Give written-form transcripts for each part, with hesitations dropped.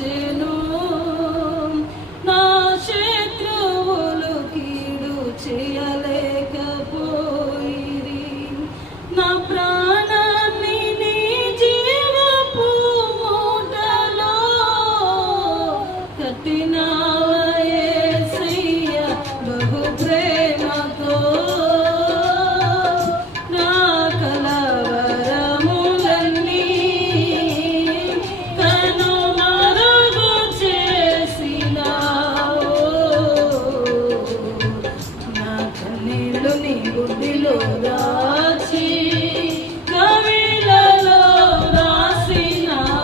వచ్చెను. నా శత్రువులు కీడు చేయలేకపోయిరి. నా ప్రాణాన్ని నీ జీవపు మూటలో కట్టినావా యేసయ్య బహు ప్రేమతో. నా కలవరములన్నీ కనుమరుగు చేసినావు. నా కన్నీళ్ళు నీ గుడ్డిలో దాచి కవిలలో రాసినావు.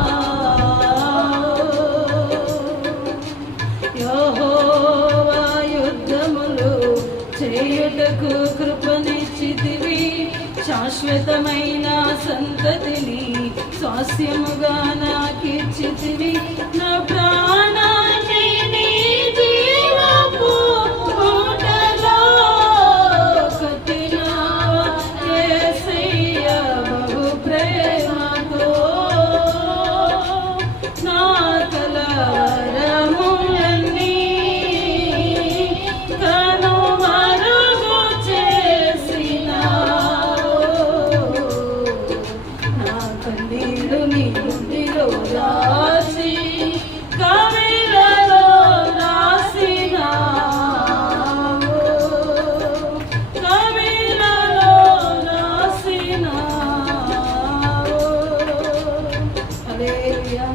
యెహోవా యుద్ధములు చేయుటకు కృపనిచ్చితివి. శాశ్వతమైన సంతతిని స్వాస్యముగా నాకిచ్చితివి. నా ప్రాణాన్ని నీ జీవపు మూటలో కట్టినావా యేసయ్య బహు ప్రేమతో. నా కలవరములన్నీ కనుమరుగు చేసినావు. నా కన్నీళ్ళు నీ గుండెలో దాచి కవిలలో రాసినావు. కవిలలో రాసినావు. హల్లెలూయా.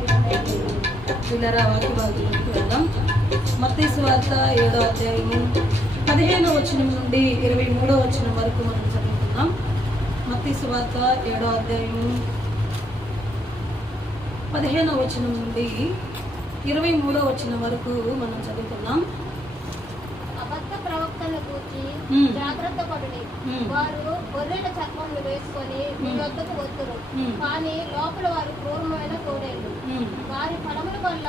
పిల్లరా వాక్య భాగంలోకి వెళ్దాం. మత్తయి సువార్త 7వ అధ్యాయము 15వ వచనం నుండి 23వ వచనం వరకు మనం చదువుతున్నాం. మత్తయి సువార్త 7వ అధ్యాయము 15వ వచనం నుండి 23వ వచనం వరకు మనం చదువుతున్నాం. అబద్ధ ప్రవక్తలను గూర్చి జాగ్రత్త పడుడి. వారు గొర్రెల చర్మములు వేసుకొని మీ వద్దకు వస్తురు, కానీ లోపల వారు క్రూరమైన తోడేళ్ళు. వారి ఫలముల వల్ల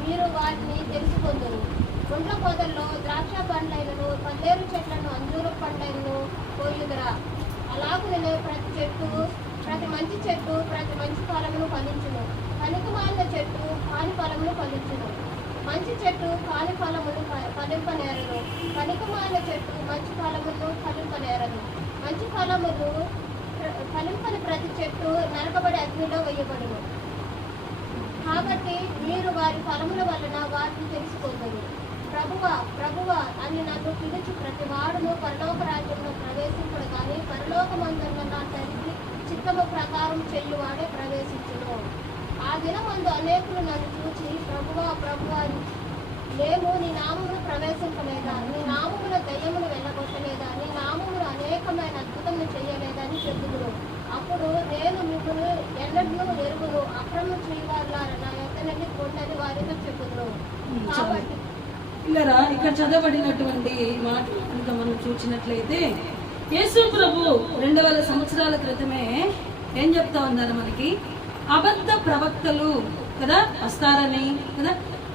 మీరు వాటిని తెలుసుకొందురు. గుండ్ల పొదల్లో ద్రాక్ష పండ్లైనను పల్లేరు చెట్లను అంజూరు పండ్లైనను కోయుదురా. అలాగునే ప్రతి మంచి చెట్టు ప్రతి మంచి ఫలమును ఫలించును. పనికిమాలిన చెట్టు కాని ఫలమును ఫలించును. మంచి చెట్టు కాని ఫలమును ఫలింపనేరదు. పనికిమాలిన చెట్టు మంచి ఫలమును ఫలింపనేరదు. మంచి ఫలములు ఫలింపని ప్రతి చెట్టు నరకబడి అగ్నిలో వేయబడును. కాబట్టి మీరు వారి ఫలముల వలన వాటిని తెలుసుకుంటారు. ప్రభువా ప్రభువా అని నన్ను పిలిచి ప్రతి వాడును పరలోక రాజ్యంలో ప్రవేశించడు, కానీ పరలోకమందున్న నా తండ్రి చిత్తము ప్రకారం చెల్లువాడే ప్రవేశించును. ఆ దినమందు అనేకులు నన్ను చూచి ప్రభువా ప్రభువా మేము నీ నామమును ప్రవేశించలేదా, నీ నామమున దయ్యమును వెళ్ళగొట్టలేదా, నీ నామమును అనేకమైన అద్భుతములు చేయలేదా అని చెప్పుదురు. అప్పుడు నేను మిమ్మల్ని ఎన్నడూ ఎరుగును, అక్రమం చేయవారులారా నా యొక్క నుండి కొండని వారితో చెప్పుదురు. కాబట్టి ఇక్కడ చదవబడినటువంటి మాట కనుక మనం చూసినట్లయితే యేసు ప్రభు 2000 సంవత్సరాల క్రితమే ఏం చెప్తా ఉన్నారు మనకి? అబద్ధ ప్రవక్తలు కదా వస్తారని, కదా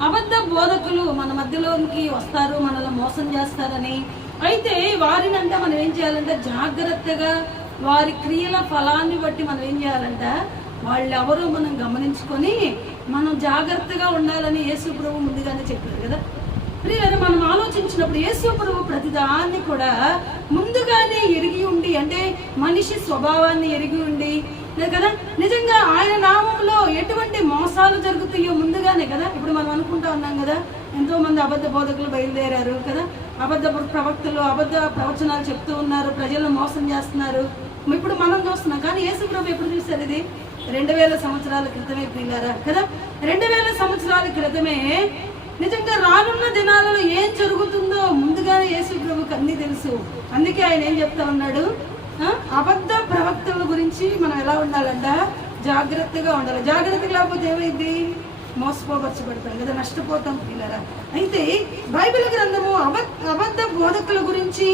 అబద్ధ బోధకులు మన మధ్యలోకి వస్తారు, మనల్ని మోసం చేస్తారని. అయితే వారినంటే మనం ఏం చేయాలంటే జాగ్రత్తగా వారి క్రియల ఫలాన్ని బట్టి మనం ఏం చేయాలంట, వాళ్ళు ఎవరో మనం గమనించుకొని మనం జాగ్రత్తగా ఉండాలని యేసు ప్రభు ముందుగానే చెప్పారు కదా. ప్రియులారా, మనం ఆలోచించినప్పుడు యేసు ప్రభు ప్రతిదాన్ని కూడా ముందుగానే ఎరిగి ఉండి, అంటే మనిషి స్వభావాన్ని ఎరిగి ఉండి కదా, నిజంగా ఆయన నామంలో ఎటువంటి మోసాలు జరుగుతాయో ముందుగానే కదా. ఇప్పుడు మనం అనుకుంటా ఉన్నాం కదా, ఎంతో మంది అబద్ధ బోధకులు బయలుదేరారు కదా, అబద్ధ ప్రవక్తలు అబద్ధ ప్రవచనాలు చెప్తూ ఉన్నారు, ప్రజలను మోసం చేస్తున్నారు. ఇప్పుడు మనం చూస్తున్నాం. కానీ యేసు ప్రభు ఎప్పుడు చూశారు? ఇది 2000 సంవత్సరాల క్రితమే ప్రియులారా కదా. 2000 సంవత్సరాల క్రితమే నిజంగా రానున్న దినాలలో ఏం జరుగుతుందో ముందుగానే యేసు ప్రభుకి అన్నీ తెలుసు. అందుకే ఆయన ఏం చెప్తా ఉన్నాడు, అబద్ధ ప్రవక్తల గురించి మనం ఎలా ఉండాలంట, జాగ్రత్తగా ఉండాలి. జాగ్రత్తగా లేకపోతే ఏమైంది? మోసపోపరచబడతాం కదా, నష్టపోతాం పిల్లరా. అయితే బైబిల్ గ్రంథము అబద్ధ బోధకుల గురించి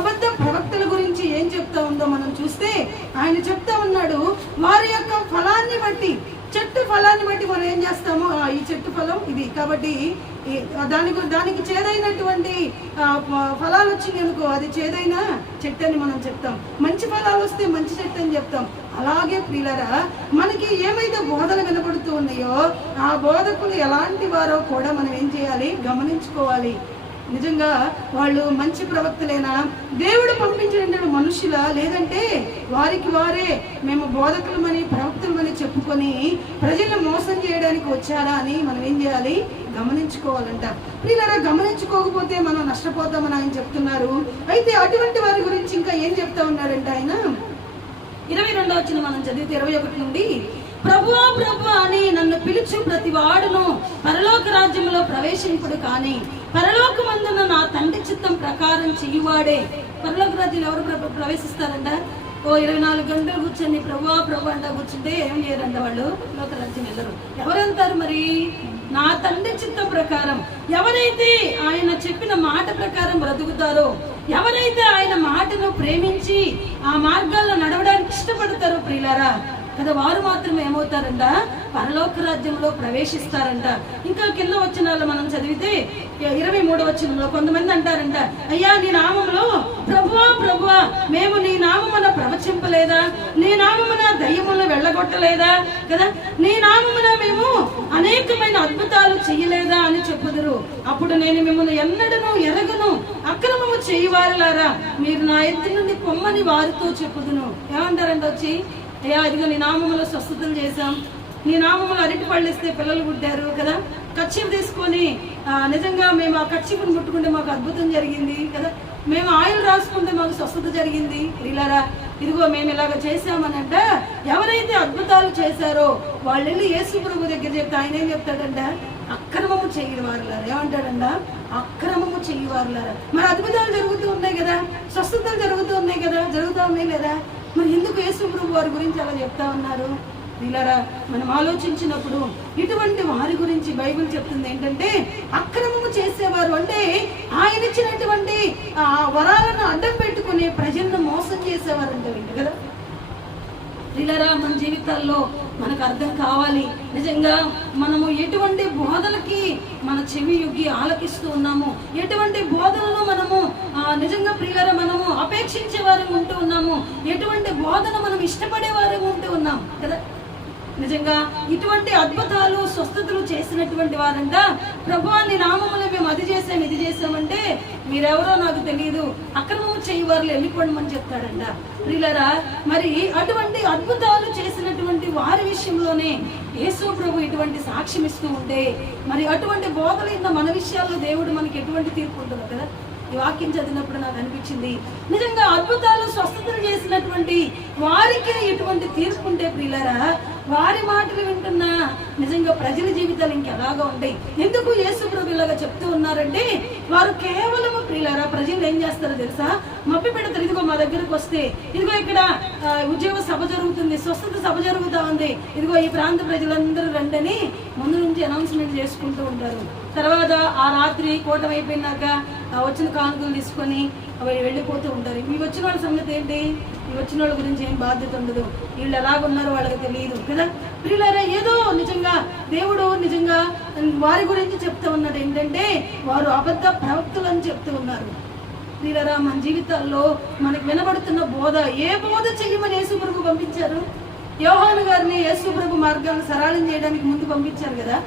అబద్ధ ప్రవక్తల గురించి ఏం చెప్తా ఉందో మనం చూస్తే ఆయన చెప్తా ఉన్నాడు, వారి యొక్క ఫలాన్ని బట్టి చెట్టు ఫలాన్ని బట్టి మనం ఏం చేస్తాము, ఈ చెట్టు ఫలం ఇది కాబట్టి దానికి చేదైనటువంటి ఫలాలు వచ్చింది అనుకో, అది చేదైన చెట్టు అని మనం చెప్తాం. మంచి ఫలాలు వస్తే మంచి చెట్టు అని చెప్తాం. అలాగే ప్రియులారా, మనకి ఏమైతే బోధలు వినబడుతూ ఉన్నాయో ఆ బోధకులు ఎలాంటి వారో కూడా మనం ఏం చేయాలి, గమనించుకోవాలి. నిజంగా వాళ్ళు మంచి ప్రవక్తలేనా, దేవుడు పంపించిన మనుషులా, లేదంటే వారికి వారే మేము బోధకులమని ప్రవక్తలమని చెప్పుకొని ప్రజలను మోసం చేయడానికి వచ్చారా అని మనం ఏం చేయాలి, గమనించుకోవాలంట. వీళ్ళరా గమనించుకోకపోతే మనం నష్టపోతామని ఆయన చెప్తున్నారు. అయితే అటువంటి వారి గురించి ఇంకా ఏం చెప్తా ఉన్నాడంటే ఆయన 22వ వచనం మనం చదివితే 21 నుండి, ప్రభువా ప్రభువా అని నన్ను పిలుచు ప్రతి వాడును పరలోక రాజ్యంలో ప్రవేశింపుడు కానీ పరలోకమందున నా తండ్రి చిత్తం ప్రకారం చెయ్యువాడే. పరలోక రాజ్యంలో ఎవరు ప్రవేశిస్తారంట? 24 గంటలు కూర్చొని ప్రభువా ప్రభు అంట కూర్చుంటే ఏం చేయరంట వాళ్ళు, పరలోక రాజ్యం వెళ్ళరు. ఎవరు వెళ్తారు మరి? నా తండ్రి చిత్తం ప్రకారం. ఎవరైతే ఆయన చెప్పిన మాట ప్రకారం బ్రతుకుతారో, ఎవరైతే ఆయన మాటను ప్రేమించి ఆ మార్గాల్లో నడవడానికి ఇష్టపడతారో ప్రియులారా కదా, వారు మాత్రమే ఏమవుతారంట, పరలోక రాజ్యంలో ప్రవేశిస్తారంట. ఇంకా కింద వచనాల్లో మనం చదివితే 23వ వచనంలో కొంతమంది అంటారంట, అయ్యా నీ నామములో ప్రభువా ప్రభువా మేము నీ నామమున ప్రవచింపలేదా, నీ నామమున దయ్యములను వెళ్ళగొట్టలేదా కదా, నీ నామమున మేము అనేకమైన అద్భుతాలు చెయ్యలేదా అని చెప్పుదురు. అప్పుడు నేను మిమ్మల్ని ఎన్నడను ఎరగను, అక్రమము చేయవారులారా మీరు నా ఎద్దు నుండి పొమ్మని వారితో చెప్పుదును. ఏమంటారంట వచ్చి, అయ్యా ఇదిగో నీ నామములో స్వస్థతలు చేశాం, నీ నామములో అరటి పళ్ళు ఇస్తే పిల్లలు పుట్టారు కదా, కచ్చిపు తీసుకొని నిజంగా మేము ఆ కచ్చిపుని ముట్టుకుంటే మాకు అద్భుతం జరిగింది కదా, మేము ఆయిల్ రాసుకుంటే మాకు స్వస్థత జరిగింది. ఇలారా ఇదిగో మేము ఇలాగ చేశామని అంట. ఎవరైతే అద్భుతాలు చేశారో వాళ్ళు వెళ్ళి యేసు ప్రభు దగ్గర చెప్తే ఆయన ఏం చెప్తాడంట, అక్రమము చెయ్యవారులారా. ఏమంటాడంట, అక్రమము చెయ్యవారులారా. మరి అద్భుతాలు జరుగుతూ ఉన్నాయి కదా, స్వస్థతలు జరుగుతూ ఉన్నాయి కదా, జరుగుతూ ఉన్నాయి లేదా, మరి ఎందుకు యేసు ప్రభు వారి గురించి అలా చెప్తా ఉన్నారు? వీళ్ళరా మనం ఆలోచించినప్పుడు ఇటువంటి వారి గురించి బైబిల్ చెప్తుంది ఏంటంటే, అక్రమము చేసేవారు అంటే ఆయన ఇచ్చినటువంటి వరాలను అడ్డం పెట్టుకుని ప్రజలను మోసం చేసేవారు అంటే కదా. వీళ్ళరా మన జీవితాల్లో మనకు అర్థం కావాలి, నిజంగా మనము ఎటువంటి బోధలకి మన చెవి యొగ్గి ఆలకిస్తూ ఉన్నాము, ఎటువంటి బోధనలు మనము నిజంగా ప్రియులారా మనము అపేక్షించే వారు ఉంటూ ఉన్నాము, ఎటువంటి బోధన మనం ఇష్టపడే వారు ఉంటూ ఉన్నాం కదా. నిజంగా ఇటువంటి అద్భుతాలు స్వస్థతలు చేసినటువంటి వారంట, ప్రభువా నీ నామములో మేము అది చేసాం ఇది చేసామంటే మీరెవరో నాకు తెలియదు, అక్రమము చేయవారు వెళ్ళిపోవడమని చెప్తాడంట. ప్రియులారా మరి అటువంటి అద్భుతాలు చేసినటువంటి వారి విషయంలోనే యేసు ప్రభు ఇటువంటి సాక్ష్యం ఇస్తూ ఉంటే, మరి అటువంటి బోధలు మన విషయాల్లో దేవుడు మనకి ఎటువంటి తీర్పు ఉంటుందో కదా. ఈ వాక్యం చదివినప్పుడు నాకు అనిపించింది, నిజంగా అద్భుతాలు స్వస్థతలు చేసినటువంటి వారికి ఎటువంటి తీర్పు ఉంటే ప్రియులారా, వారి మాటలు వింటున్నా నిజంగా ప్రజల జీవితాలు ఇంకెలాగా ఉంటాయి. ఎందుకు యేసు ప్రభు ఇలాగా చెప్తూ ఉన్నారంటే, వారు కేవలం ప్రియులారా ప్రజలు ఏం చేస్తారో తెలుసా, మప్పి పెడతారు. ఇదిగో మా దగ్గరకు వస్తే, ఇదిగో ఇక్కడ ఉద్యోగ సభ జరుగుతుంది, స్వస్థత సభ జరుగుతూ ఉంది, ఇదిగో ఈ ప్రాంత ప్రజలందరూ రండని ముందు నుంచి అనౌన్స్మెంట్ చేసుకుంటూ ఉంటారు. తర్వాత ఆ రాత్రి కూటమి అయిపోయినాక వచ్చిన కానుకలు తీసుకొని వెళ్ళిపోతూ ఉంటారు. ఈ వచ్చిన వాళ్ళ సంగతి ఏంటి? ఈ వచ్చిన వాళ్ళ గురించి ఏం బాధ్యత ఉండదు, వీళ్ళు ఎలాగున్నారో వాళ్ళకి తెలియదు కదా. ప్రియులారా ఏదో నిజంగా దేవుడు నిజంగా వారి గురించి చెప్తూ ఉన్నది ఏంటంటే, వారు అబద్ధ ప్రవక్తలు అని చెప్తూ ఉన్నారు. ప్రియులారా మన జీవితాల్లో మనకు వినబడుతున్న బోధ, ఏ బోధ చెయ్యమని యేసు ప్రభు పంపించారు? యోహాను గారిని యేసు ప్రభు మార్గాన్ని సరళం చేయడానికి ముందు పంపించారు కదా.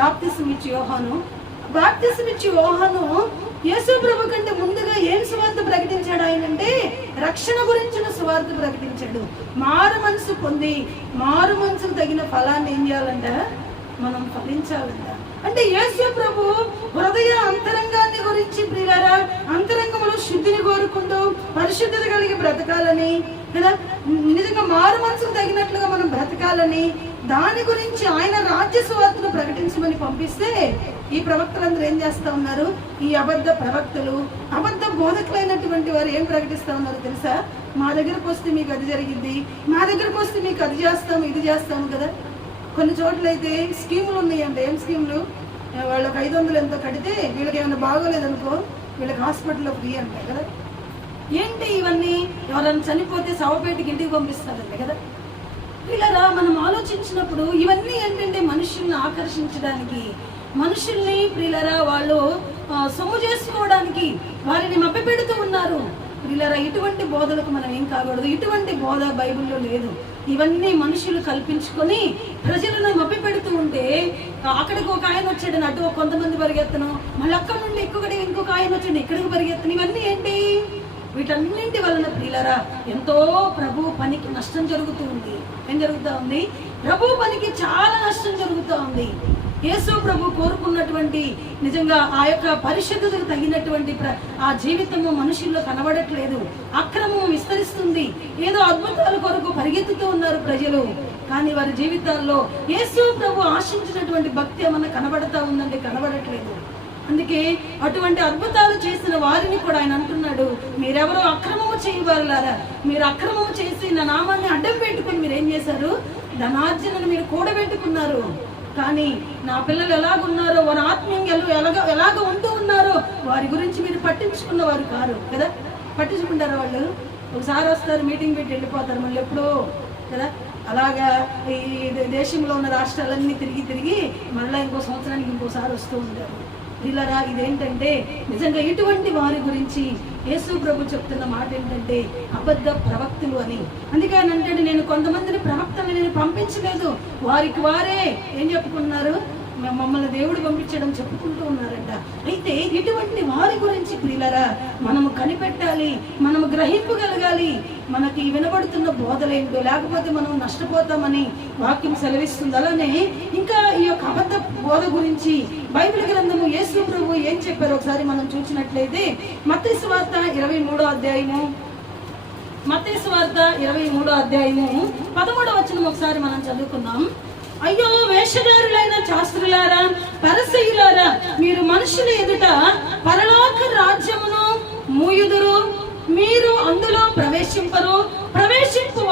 బాప్తిసం ఇచ్చి యోహాను యేసు ప్రభు కంటే ముందుగా ఏం సువార్త ప్రకటించాడు ఆయనంటే, రక్షణ గురించిన సువార్త ప్రకటించాడు. మారు మనసు పొంది మారు మనసుకు తగిన ఫలాన్ని ఏం చేయాలంట, మనం ఫలించాలంట. అంటే యేసు ప్రభు హృదయ అంతరంగాన్ని గురించి ప్రియులారా, అంతరంగంలో శుద్ధిని కోరుకుంటూ పరిశుద్ధత కలిగి బ్రతకాలని కదా, నిజంగా మారు మనసుకు తగినట్లుగా మనం బ్రతకాలని, దాని గురించి ఆయన రాజ్య సువార్తను ప్రకటించమని పంపిస్తే ఈ ప్రవక్తలందరూ ఏం చేస్తా ఉన్నారు? ఈ అబద్ధ ప్రవక్తలు, అబద్ధ బోధకులైనటువంటి వారు ఏం ప్రకటిస్తా ఉన్నారు తెలుసా? మా దగ్గరకు వస్తే మీకు అది జరిగింది, మా దగ్గరకు వస్తే మీకు అది చేస్తాము ఇది చేస్తాము కదా. కొన్ని చోట్లయితే స్కీములు ఉన్నాయండి. ఏం స్కీములు? వాళ్ళకి 500 ఎంతో కడితే వీళ్ళకి ఏమైనా బాగోలేదనుకో వీళ్ళకి హాస్పిటల్లో ఫ్రీ అంటారు కదా. ఏంటి ఇవన్నీ? ఎవరైనా చనిపోతే శవపేటకి ఇంటికి పంపిస్తారంటే కదా. ఇలా మనం ఆలోచించినప్పుడు ఇవన్నీ ఏంటంటే మనుషుల్ని ఆకర్షించడానికి, మనుషుల్ని ప్రియులరా వాళ్ళు సొమ్ము చేసుకోవడానికి వారిని మభ్యపెడుతూ ఉన్నారు. ప్రియులరా ఇటువంటి బోధలకు మనం ఏం కాకూడదు. ఇటువంటి బోధ బైబిల్లో లేదు. ఇవన్నీ మనుషులు కల్పించుకొని ప్రజలను మభ్యపెడుతూ ఉంటే అక్కడికి ఒక ఆయన వచ్చాడని అటు కొంతమంది పరిగెత్తను, మళ్ళీ అక్కడ నుండి ఇంకొక ఆయన వచ్చాడు ఇక్కడికి పరిగెత్తను. ఇవన్నీ ఏంటి? వీటన్నింటి వలన ప్రియులరా ఎంతో ప్రభు పనికి నష్టం జరుగుతూ ఉంది. ఏం జరుగుతూ ఉంది? ప్రభు పనికి చాలా నష్టం జరుగుతూ ఉంది. యేసు ప్రభు కోరుకున్నటువంటి నిజంగా ఆ యొక్క పరిశుద్ధతకు తగినటువంటి ఆ జీవితము మనుషుల్లో కనబడట్లేదు. అక్రమం విస్తరిస్తుంది. ఏదో అద్భుతాల కొరకు పరిగెత్తుతూ ఉన్నారు ప్రజలు, కానీ వారి జీవితాల్లో యేసు ప్రభు ఆశించినటువంటి భక్తి ఏమన్నా కనబడతా ఉందంటే కనబడట్లేదు. అందుకే అటువంటి అద్భుతాలు చేసిన వారిని కూడా ఆయన అంటున్నాడు, మీరెవరో అక్రమము చేయవారులారా, మీరు అక్రమము చేసి నా నామాన్ని అడ్డం పెట్టుకుని మీరు ఏం చేశారు? ధనార్జనను మీరు కూడబెట్టుకున్నారు. కానీ నా పిల్లలు ఎలాగున్నారో, వారి ఆత్మీయంగా ఎలాగ ఉంటూ ఉన్నారో వారి గురించి మీరు పట్టించుకున్నవారు కారు కదా. పట్టించుకుంటారు వాళ్ళు. ఒకసారి వస్తారు, మీటింగ్ పెట్టి వెళ్ళిపోతారు, మళ్ళీ ఎప్పుడో కదా. అలాగా ఈ దేశంలో ఉన్న రాష్ట్రాలన్నీ తిరిగి మళ్ళీ ఇంకో సంవత్సరానికి ఇంకోసారి వస్తూ ఉంటారు. పిల్లరా ఇదేంటంటే నిజంగా ఇటువంటి వారి గురించి యేసు ప్రభు చెప్తున్న మాట ఏంటంటే అబద్ధ ప్రవక్తులు అని. అందుకే ఆయన అంటే నేను కొంతమందిని ప్రవక్తలను నేను పంపించలేదు, వారికి వారే ఏం చెప్పుకున్నారు? మమ్మల్ని దేవుడు పంపించడం చెప్పుకుంటూ ఉన్నారంట. అయితే ఇటువంటి వారి గురించి ప్రియులరా మనము కనిపెట్టాలి, మనము గ్రహింపగలగాలి. మనకి వినబడుతున్న బోధలేంటో, లేకపోతే మనం నష్టపోతామని వాక్యం సెలవిస్తుంది. అలానే ఇంకా ఈ యొక్క అబద్ధ బోధ గురించి బైబిల్ గ్రంథము యేసు ప్రభు ఏం చెప్పారు ఒకసారి మనం చూసినట్లయితే మత్తయి సువార్త 23వ అధ్యాయము, మత్తయి సువార్త 23వ అధ్యాయము 13వ వచనం ఒకసారి మనం చదువుకుందాం. అయ్యో వేషధారులైన శాస్త్రులారా, పరిసయ్యులారా, మీరు మనుషుల ఎదుట పరలోక రాజ్యమును మూయుదురు, మీరు అందులో ప్రవేశింపరు, ప్రవేశించు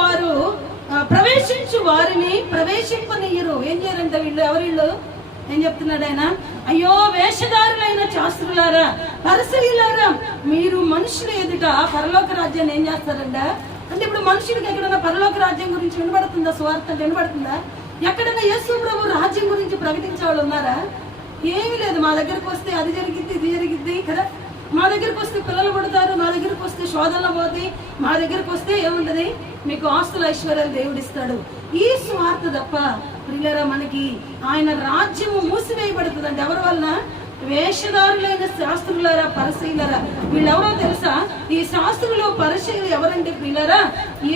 వారిని ప్రవేశింపనియ్యరు. ఏం చేయరంట వీళ్ళు? ఎవరిళ్ళు? ఏం చెప్తున్నాడు ఆయన? అయ్యో వేషధారులైన శాస్త్రులారా, పరిసయ్యులారా, మీరు మనుషుల ఎదుట పరలోక రాజ్యాన్ని ఏం చేస్తారంట అంటే ఇప్పుడు మనుషులకి ఎక్కడన్నా పరలోక రాజ్యం గురించి వినబడుతుందా? స్వార్థ వినబడుతుందా? ఎక్కడన్నా యేసు ప్రభు రాజ్యం గురించి ప్రకటించే వాళ్ళు ఉన్నారా? ఏమీ లేదు. మా దగ్గరకు వస్తే అది జరిగిద్ది, ఇది జరిగిద్ది కదా. మా దగ్గరకు వస్తే పిల్లలు పుడతారు, మా దగ్గరకు వస్తే శోధనలు పోతాయి, మా దగ్గరకు వస్తే ఏముంటది? మీకు ఆస్తుల ఐశ్వర్యాలు దేవుడిస్తాడు. ఈ స్వార్థ తప్ప ప్రియులారా మనకి ఆయన రాజ్యము మూసివేయబడుతుందండి. ఎవరి వలన? వేషధారులైన శాస్త్రులారా, పరిసయ్యులారా. వీళ్ళెవరో తెలుసా? ఈ శాస్త్రులు పరిసయ్యులు ఎవరంటే ప్రియులారా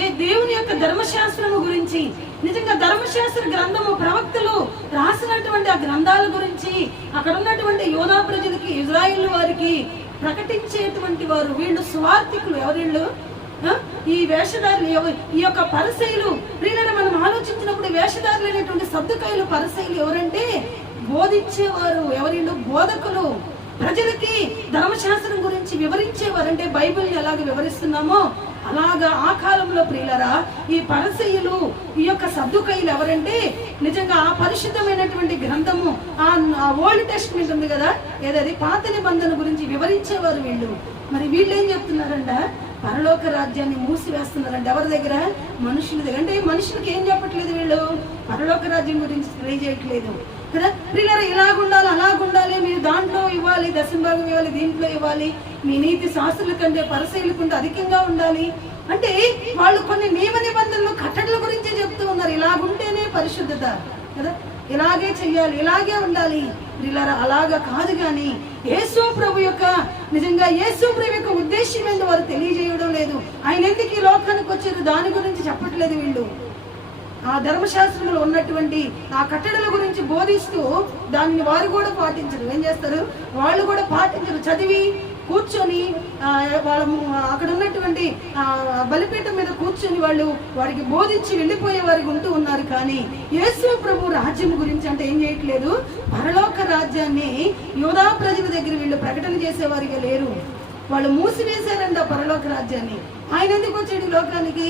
ఏ దేవుని యొక్క ధర్మశాస్త్రము గురించి, నిజంగా ధర్మశాస్త్ర గ్రంథము ప్రవక్తలు రాసినటువంటి ఆ గ్రంథాల గురించి అక్కడ ఉన్నటువంటి యోధా ప్రజలకి, ఇజ్రాయిల్ వారికి ప్రకటించేటువంటి వారు. వీళ్ళు స్వార్థికులు. ఎవరిళ్ళు? ఈ వేషధారులు, ఈ యొక్క పరిసయ్యులు. ప్రియులారా మనం ఆలోచించినప్పుడు వేషధారులు అనేటువంటి సద్దుకాయలు, పరిసయ్యులు ఎవరంటే బోధించేవారు. ఎవరిళ్ళు? బోధకులు. ప్రజలకి ధర్మశాస్త్రం గురించి వివరించేవారు. అంటే బైబిల్ని ఎలాగ వివరిస్తున్నామో అలాగా ఆ కాలంలో ప్రియులరా ఈ పరిసయ్యులు, ఈ యొక్క సద్దుకయ్యులు ఎవరంటే నిజంగా ఆ పరిశుద్ధమైనటువంటి గ్రంథము, ఆ ఓల్డ్ టెస్ట్మెంట్ ఉంది కదా, ఏదది పాత నిబంధన గురించి వివరించేవారు వీళ్ళు. మరి వీళ్ళు ఏం చెప్తున్నారంట? పరలోక రాజ్యాన్ని మూసివేస్తున్నారంట. ఎవరి దగ్గర? మనుషుల దగ్గర. అంటే మనుషులకి ఏం చెప్పట్లేదు వీళ్ళు? పరలోక రాజ్యం గురించి తెలియజేయట్లేదు కదా. ప్రియులారా ఇలాగుండాలి, అలాగుండాలి, మీరు దాంట్లో ఇవ్వాలి, దశంభాగం ఇవ్వాలి, దీంట్లో ఇవ్వాలి, మీ నీతి శాస్త్రుల కంటే పరిసయ్యుల కంటే అధికంగా ఉండాలి అంటే వాళ్ళు కొన్ని నియమ నిబంధనలు, కట్టడల గురించే చెప్తూ ఉన్నారు. ఇలాగుంటేనే పరిశుద్ధత కదా, ఇలాగే చెయ్యాలి, ఇలాగే ఉండాలి. ప్రియులారా అలాగా కాదు. కానీ యేసు ప్రభు యొక్క నిజంగా యేసు ప్రభు యొక్క ఉద్దేశం ఏంటో వారు తెలియజేయడం లేదు. ఆయన ఎందుకు ఈ లోకానికి వచ్చారు దాని గురించి చెప్పట్లేదు వీళ్ళు. ఆ ధర్మశాస్త్రంలో ఉన్నటువంటి ఆ కట్టడల గురించి బోధిస్తూ దాన్ని వారు కూడా పాటించరు. ఏం చేస్తారు? వాళ్ళు కూడా పాటించరు. చదివి కూర్చొని వాళ్ళ అక్కడ ఉన్నటువంటి బలిపీఠం మీద కూర్చొని వాళ్ళు వారికి బోధించి వెళ్ళిపోయే వారికి ఉంటూ ఉన్నారు. కానీ యేసు ప్రభు రాజ్యం గురించి అంటే ఏం చేయట్లేదు. పరలోక రాజ్యాన్ని యోధా ప్రజల దగ్గర వీళ్ళు ప్రకటన చేసేవారిగా లేరు. వాళ్ళు మూసివేశారంట పరలోక రాజ్యాన్ని. ఆయన ఎందుకు వచ్చాడు లోకానికి?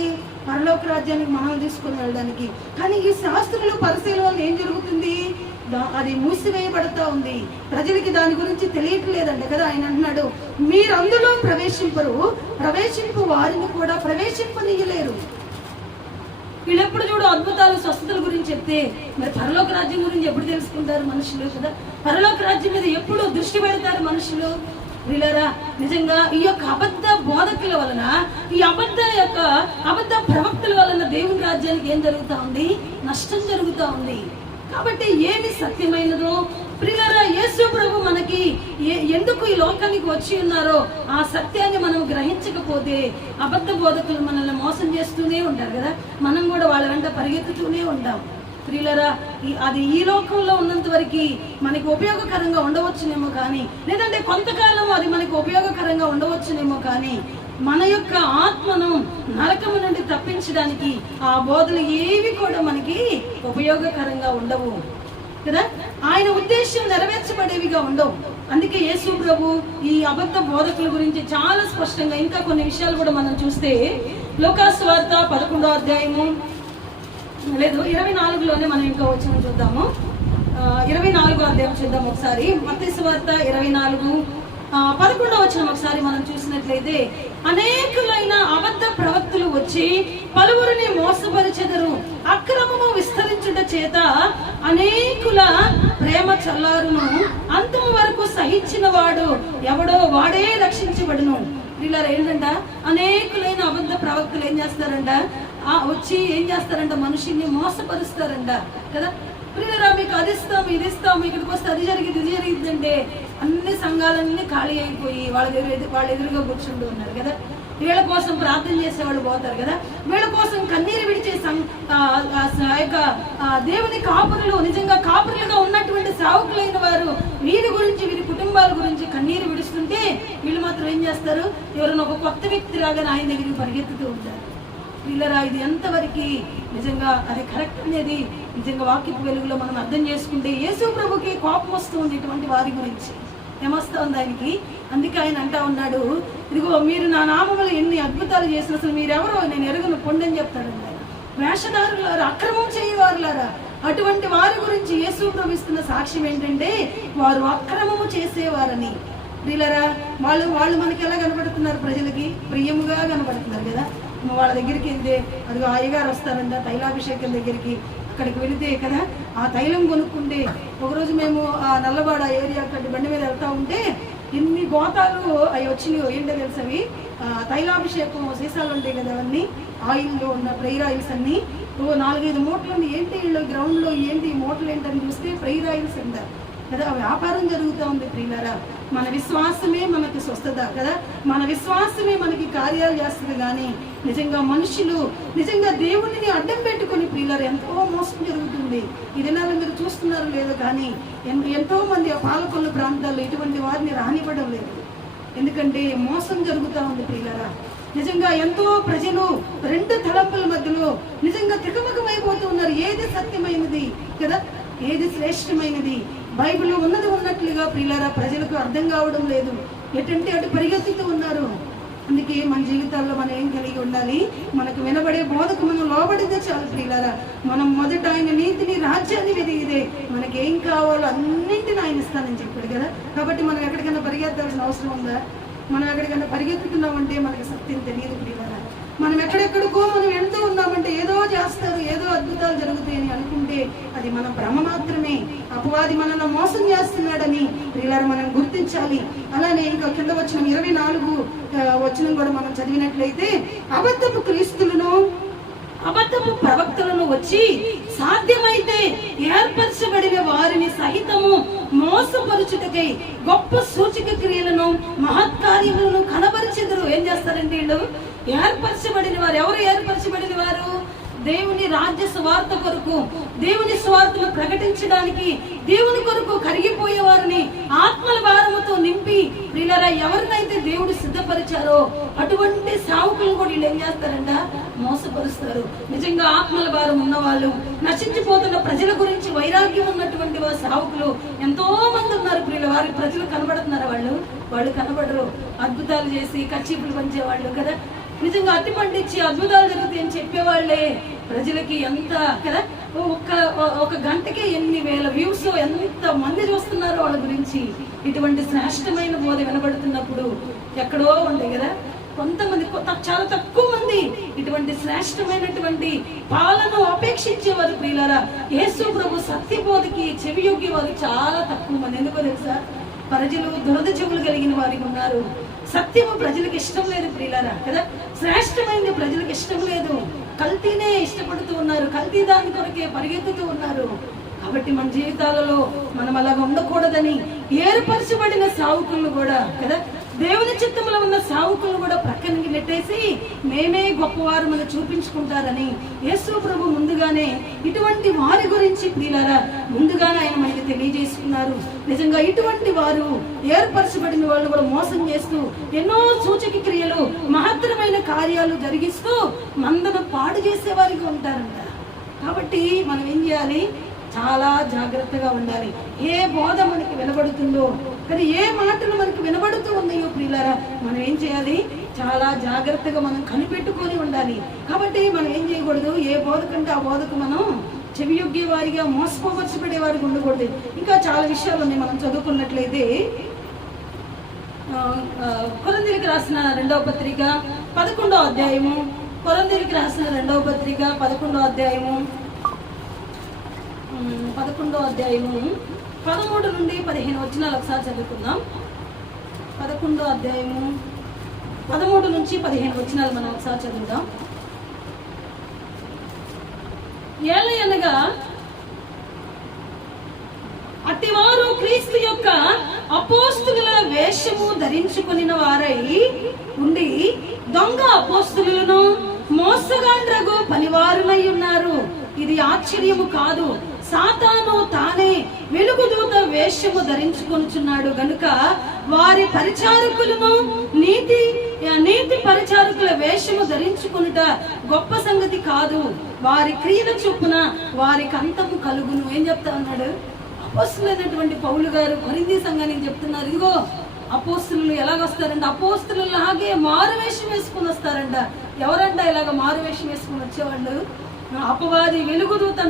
పరలోక రాజ్యానికి మనం తీసుకుని వెళ్ళడానికి. కానీ ఈ శాస్త్రులు పరిశీలన వల్ల ఏం జరుగుతుంది? అది మూసివేయబడతా ఉంది. ప్రజలకి దాని గురించి తెలియట్లేదంట కదా. ఆయన అంటున్నాడు మీరు అందులో ప్రవేశింపరు, ప్రవేశింపు వారిని కూడా ప్రవేశింపనీయలేరు. వీళ్ళు ఎప్పుడు చూడు అద్భుతాలు స్వస్థతల గురించి చెప్తే మరి పరలోక రాజ్యం గురించి ఎప్పుడు తెలుసుకుంటారు మనుషులు కదా? పరలోక రాజ్యం మీద ఎప్పుడు దృష్టి పెడతారు మనుషులు? వీళ్ళరా నిజంగా ఈ యొక్క అబద్ధ బోధకుల వలన, ఈ అబద్ధ ప్రవక్తల వలన దేవుని రాజ్యానికి ఏం జరుగుతా ఉంది? నష్టం జరుగుతా ఉంది. కాబట్టి ఏమి సత్యమైనదో ప్రియులారా, యేసు ప్రభు మనకి ఎందుకు ఈ లోకానికి వచ్చి ఉన్నారో ఆ సత్యాన్ని మనం గ్రహించకపోతే అబద్ధ బోధకులు మనల్ని మోసం చేస్తూనే ఉంటారు కదా. మనం కూడా వాళ్ళ వెంట పరిగెత్తుతూనే ఉంటాం. ప్రియులారా, అది ఈ లోకంలో ఉన్నంత వరకు మనకి ఉపయోగకరంగా ఉండవచ్చునేమో కానీ, లేదంటే కొంతకాలం అది మనకి ఉపయోగకరంగా ఉండవచ్చునేమో కానీ, మన యొక్క ఆత్మను నరకము నుండి తప్పించడానికి ఆ బోధలు ఏవి కూడా మనకి ఉపయోగకరంగా ఉండవు కదా. ఆయన ఉద్దేశం నెరవేర్చబడేవిగా ఉండవు. అందుకే యేసు ప్రభు ఈ అబద్ధ బోధకుల గురించి చాలా స్పష్టంగా ఇంకా కొన్ని విషయాలు కూడా మనం చూస్తే లూకాసు వార్త 11వ అధ్యాయము 24లోనే మనం ఇంకా వచ్చిన చూద్దాము. 24వ అధ్యాయం చూద్దాం ఒకసారి. మత్తయి సువార్త 24:11 వచనం ఒకసారి మనం చూసినట్లయితే, అనేకులైన అబద్ధ ప్రవక్తలు వచ్చి పలువురిని మోసపరిచెదరు, అక్రమము విస్తరించుట చేత అనేకుల ప్రేమ చల్లారును, అంతము వరకు సహించిన వాడు ఎవడో వాడే రక్షించబడును. ఇలా ఏంటంట, అనేకులైన అబద్ధ ప్రవక్తలు ఏం చేస్తారంట, వచ్చి ఏం చేస్తారంట, మనిషిని మోసపరుస్తారంట కదా. ప్రియులారా, మీకు అది ఇస్తాం ఇది ఇస్తాం, ఇక్కడికి వస్తే అది జరిగింది ఇది జరిగిందంటే అన్ని సంఘాలన్నీ ఖాళీ అయిపోయి వాళ్ళ ఎదురుగా కూర్చుంటూ ఉన్నారు కదా. వీళ్ళ కోసం ప్రార్థన చేసేవాళ్ళు పోతారు కదా. వీళ్ళ కోసం కన్నీరు విడిచే దేవుని కాపురులు, నిజంగా కాపురులుగా ఉన్నటువంటి సేవకులైన వారు వీరి గురించి, వీరి కుటుంబాల గురించి కన్నీరు విడుస్తుంటే వీళ్ళు మాత్రం ఏం చేస్తారు, ఎవరైనా ఒక కొత్త వ్యక్తి రాగానే ఆయన దగ్గరికి పరిగెత్తుతూ ఉంటారు. వీళ్ళరా, ఇది ఎంతవరకు నిజంగా అది కరెక్ట్ అనేది నిజంగా వాక్యపు వెలుగులో మనం అర్థం చేసుకుంటే యేసు ప్రభుకి కోపం వస్తుంది ఇటువంటి వారి గురించి. ఏమొస్తా ఉంది ఆయనకి? అందుకే ఆయన అంటా ఉన్నాడు, ఇదిగో మీరు నా నామములో ఎన్ని అద్భుతాలు చేసిన అసలు మీరెవరో నేను ఎరుగను పొండని చెప్తాడండి ఆయన. వేషధారులారా, అక్రమం చేయవారులారా, అటువంటి వారి గురించి యేసు ప్రభు ఇస్తున్న సాక్ష్యం ఏంటంటే వారు అక్రమము చేసేవారని. వీళ్ళరా, వాళ్ళు మనకి ఎలా కనబడుతున్నారు? ప్రజలకి ప్రియముగా కనబడుతున్నారు కదా. వాళ్ళ దగ్గరికి వెళ్తే అదిగో అయ్యగారు వస్తారంట తైలాభిషేకం దగ్గరికి, అక్కడికి వెళితే కదా ఆ తైలం కొనుక్కుంటే, ఒకరోజు మేము ఆ నల్లవాడ ఏరియా అక్కడి బండి మీద వెళ్తా ఉంటే ఇన్ని గోతాలు అవి వచ్చినాయో ఏంటో తెలుసు, అవి తైలాభిషేకం సీసాలు ఉంటాయి కదా, అవన్నీ ఆయిల్లో ఉన్న ప్రైర్ ఆయిల్స్ అన్ని 4-5 మూటలు ఉంది. ఏంటి వీళ్ళు గ్రౌండ్లో ఏంటి మూటలు ఏంటని చూస్తే ప్రైర్ ఆయిల్స్ అంటారు కదా. వ్యాపారం జరుగుతూ ఉంది. ప్రియులారా, మన విశ్వాసమే మనకి స్వస్థత కదా, మన విశ్వాసమే మనకి కార్యాలు చేస్తుంది. కానీ నిజంగా మనుషులు నిజంగా దేవుడిని అడ్డం పెట్టుకుని ప్రియులారా ఎంతో మోసం జరుగుతుంది. ఈ దినాల్లో మీరు చూస్తున్నారు లేదో కానీ ఎంతో మంది ఆ పాలకొల్లు ప్రాంతాల్లో ఇటువంటి వారిని రానివ్వడం లేదు. ఎందుకంటే మోసం జరుగుతూ ఉంది ప్రియులారా. నిజంగా ఎంతో ప్రజలు రెండు తలంపుల మధ్యలో నిజంగా తికమకమైపోతూ ఉన్నారు. ఏది సత్యమైనది కదా, ఏది శ్రేష్టమైనది, బైబిల్ ఉన్నది ఉన్నట్లుగా ప్రియులారా ప్రజలకు అర్థం కావడం లేదు. ఎటంటే అటు పరిగెత్తుతూ ఉన్నారు. అందుకే మన జీవితాల్లో మనం ఏం కలిగి ఉండాలి, మనకు వినబడే బోధకు మనం లోబడితే చాలు ప్రియులారా. మనం మొదట ఆయన నీతిని రాజ్యాన్ని వెదిగితే మనకేం కావాలో అన్నింటిని ఆయన ఇస్తానని చెప్పాడు కదా. కాబట్టి మనం ఎక్కడికైనా పరిగెత్తాల్సిన అవసరం ఉందా? మనం ఎక్కడికైనా పరిగెత్తుతున్నామంటే మనకి సత్యం తెలియదు ప్రియులారా. మనం ఎక్కడెక్కడికో మనం ఎంతో ఉన్నామంటే ఏదో చేస్తారు, ఏదో అద్భుతాలు జరుగుతాయని అనుకుంటే అది మన భ్రమ మాత్రమే. అపవాది మనల్ని మోసం చేస్తున్నాడని ప్రియులారా మనం గుర్తించాలి. అలానే ఇంకా కింద వచ్చిన 24 వచనం కూడా మనం చదివినట్లయితే, అబద్ధపు క్రీస్తులను అబద్ధపు ప్రవక్తలను వచ్చి సాధ్యమైతే ఏర్పరచబడిన వారిని సహితము మోసపరుచుటకై గొప్ప సూచక క్రియలను మహత్కార్యములను కనబరిచెదరు. ఏం చేస్తారంటే వీళ్ళు ఏర్పరచబడిన వారు. ఎవరు ఏర్పరచబడిన వారు? దేవుని రాజ్య స్వార్థ కొరకు, దేవుని స్వార్థను ప్రకటించడానికి, దేవుని కొరకు కరిగిపోయే వారిని ఆత్మల భారముతో నింపి ప్రియులారా ఎవరినైతే దేవుడు సిద్ధపరిచారో అటువంటి సేవకులను కూడా వీళ్ళు ఏం చేస్తారంట, మోసపరుస్తారు. నిజంగా ఆత్మల భారం ఉన్నవాళ్ళు, నశించిపోతున్న ప్రజల గురించి వైరాగ్యం ఉన్నటువంటి వారి సేవకులు ఎంతో మంది ఉన్నారు ప్రియుల. వారి ప్రజలు కనబడుతున్నారు, వాళ్ళు కనబడరు. అద్భుతాలు చేసి కచ్చీపులు పంచేవాళ్ళు కదా, నిజంగా అట్టి పండించి అద్భుతాలు జరుగుతాయని చెప్పేవాళ్ళే ప్రజలకి ఎంత కదా, ఒక గంటకే ఎన్ని వేల వ్యూస్, ఎంత మంది చూస్తున్నారో వాళ్ళ గురించి. ఇటువంటి శ్రేష్టమైన బోధ వినబడుతున్నప్పుడు ఎక్కడో ఉంటాయి కదా, కొంతమంది చాలా తక్కువ మంది ఇటువంటి శ్రేష్టమైనటువంటి పాలన అపేక్షించేవారు ప్రియులారా. యేసు ప్రభు సత్యబోధకి చెవియొగ్గే వారు చాలా తక్కువ మంది. ఎందుకో తెలుసా? ప్రజలు దురద చెవులు కలిగిన వారికి ఉన్నారు. సత్యము ప్రజలకు ఇష్టం లేదు ప్రియులారా కదా. శ్రేష్టమైనది ప్రజలకు ఇష్టం లేదు. కల్తీనే ఇష్టపడుతూ ఉన్నారు. కల్తీ దాని కొరకే పరిగెత్తుతూ ఉన్నారు. కాబట్టి మన జీవితాలలో మనం అలాగ ఉండకూడదని ఏర్పరచబడిన సావుకులను కూడా కదా, దేవుని చిత్తంలో ఉన్న సావుకులను కూడా ప్రక్కనికి నెట్టేసి మేమే గొప్పవారు మనం చూపించుకుంటారని యేసు ప్రభు ముందుగానే ఇటువంటి వారి గురించి ప్రియులారా ముందుగానే ఆయన మనకి తెలియజేసుకున్నారు. నిజంగా ఇటువంటి వారు ఏర్పరచబడిన వాళ్ళు కూడా మోసం చేస్తూ ఎన్నో సూచక క్రియలు మహత్తరమైన కార్యాలు జరిగిస్తూ మందను పాడు చేసే వారికి ఉంటారంట. కాబట్టి మనం ఏం చేయాలి? చాలా జాగ్రత్తగా ఉండాలి. ఏ బోధ మనకి వినబడుతుందో, కానీ ఏ మాటలు మనకి వినబడుతూ ఉన్నాయో ప్రియులారా మనం ఏం చేయాలి? చాలా జాగ్రత్తగా మనం కనిపెట్టుకొని ఉండాలి. కాబట్టి మనం ఏం చేయకూడదు? ఏ బోధ కంటే ఆ బోధకు మనం చెవియొగ్గే వారిగా మోసపోవచ్చుపడే వారికి ఉండకూడదు. ఇంకా చాలా విషయాలు ఉన్నాయి. మనం చదువుకున్నట్లయితే కొరింథీయులకు రాసిన 2వ పత్రిక 11వ అధ్యాయము, కొరింథీయులకు రాసిన 2వ పత్రిక 11వ అధ్యాయము 13 నుండి 15 వచనాలు ఒకసారి చదువుకుందాం. 11వ అధ్యాయము 13 నుంచి 15 వచనాలు మనం ఒకసారి చదువుదాం. ఏలయనగా అట్టివారు క్రీస్తు యొక్క అపోస్తుల వేషము ధరించుకుని వారై ఉండి దొంగ అపోస్తులను మోసగాండ్రగు పనివారులై ఉన్నారు. ఇది ఆశ్చర్యము కాదు. సాతాను తానే వెలుగుదూత వేషము ధరించుకొనుచున్నాడు గనుక వారి పరిచారకులను నీతి పరిచారకుల వేషము ధరించుకొనుట గొప్ప సంగతి కాదు. వారి క్రియల చొప్పున వారికి అంతము కలుగును. ఏం చెప్తా ఉన్నాడు? అపోస్తులైనటువంటి పౌలు గారు కొరింథీ సంఘానికి చెప్తున్నారు, ఇదిగో అపోస్తులు ఎలాగొస్తారంట? అపోస్తులు లాగే మారువేషం వేసుకుని వస్తారంట. ఎవరంట ఇలాగ మారువేషం వేసుకుని వచ్చేవాళ్ళు? అపవాది వెలుగుదూత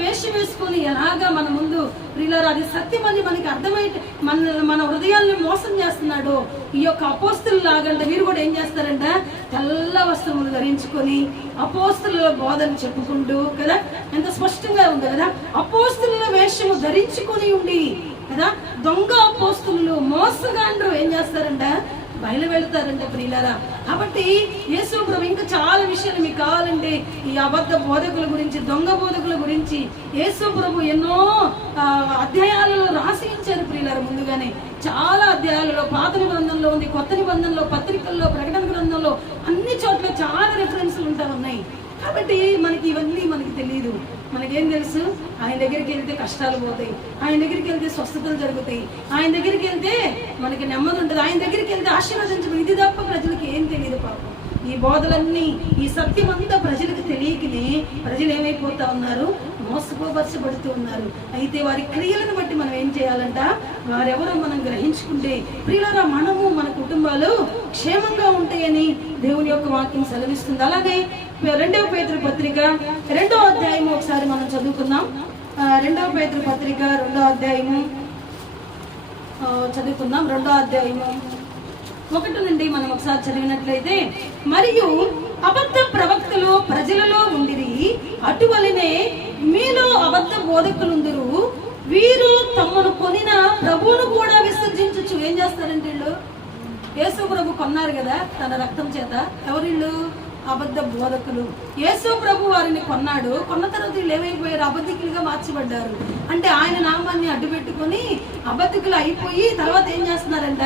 వేషం వేసుకొని ఎలాగా మన ముందు ప్రియులారా అది సత్యమని మనకి అర్థమైతే మన హృదయాల్ని మోసం చేస్తున్నాడు. ఈ యొక్క అపోస్తులు లాగంటే వీరు కూడా ఏం చేస్తారంట? తెల్ల వస్త్రములు ధరించుకొని అపోస్తుల బోధన చెప్పుకుంటూ కదా, ఎంత స్పష్టంగా ఉంది కదా, అపోస్తుల వేషము ధరించుకొని ఉండి కదా దొంగ అపోస్తులు మోసగాండ్రు ఏం చేస్తారంట? బయలు వెళుతారంటే ప్రియులారా. కాబట్టి యేసు ప్రభు ఇంకా చాలా విషయాలు మీకు కావాలంటే ఈ అబద్ధ బోధకుల గురించి, దొంగ బోధకుల గురించి యేసు ప్రభు ఎన్నో అధ్యాయాలలో రాసి ఉంచారు ప్రియులారా. ముందుగానే చాలా అధ్యాయాలలో పాత నిబంధనలో ఉంది, కొత్త నిబంధనలో, పత్రికల్లో, ప్రకటన గ్రంథంలో అన్ని చోట్ల చాలా రిఫరెన్స్లు ఉంటా ఉన్నాయి. కాబట్టి మనకి ఇవన్నీ మనకి తెలియదు. మనకేం తెలుసు? ఆయన దగ్గరికి వెళ్తే కష్టాలు పోతాయి, ఆయన దగ్గరికి వెళ్తే స్వస్థతలు జరుగుతాయి, ఆయన దగ్గరికి వెళ్తే మనకి నెమ్మది ఉంటుంది, ఆయన దగ్గరికి వెళ్తే ఆశీర్వదించడం. ఇది తప్ప ప్రజలకు ఏం తెలియదు పాపం. ఈ బోధలన్నీ, ఈ సత్యం అంతా ప్రజలకు తెలియకనే ప్రజలు ఏమైపోతా ఉన్నారు? మోసపరచబడుతూ ఉన్నారు. అయితే వారి క్రియలను బట్టి మనం ఏం చేయాలంట? వారెవరో మనం గ్రహించుకుంటే ప్రియులారా మనము మన కుటుంబాలు క్షేమంగా ఉంటాయని దేవుని యొక్క వాక్యం సెలవిస్తుంది. అలాగే 2వ పేతురు పత్రిక 2వ అధ్యాయము ఒకసారి మనం చదువుకుందాం. 2వ పేతురు పత్రిక 2వ అధ్యాయము చదువుకుందాం. 2వ అధ్యాయము 1 నుండి మనం ఒకసారి చదివినట్లయితే, మరియు అబద్ధ ప్రవక్తలు ప్రజలలో ఉండిరి, అటువలనే మీలో అబద్ధ బోధకులుందురు. వీరు తమను కొనిన ప్రభువును కూడా విసర్జించచ్చు. ఏం చేస్తారంటే వీళ్ళు? యేసు ప్రభు కొన్నారు కదా తన రక్తం చేత. ఎవరిళ్ళు? అబద్ధ బోధకులు. యేసు ప్రభు వారిని కొన్నాడు. కొన్న తర్వాత వీళ్ళు ఏమైపోయారు? అబద్ధికులుగా మార్చబడ్డారు. అంటే ఆయన నామాన్ని అడ్డు పెట్టుకొని అబద్ధికులు అయిపోయి తర్వాత ఏం చేస్తున్నారంట?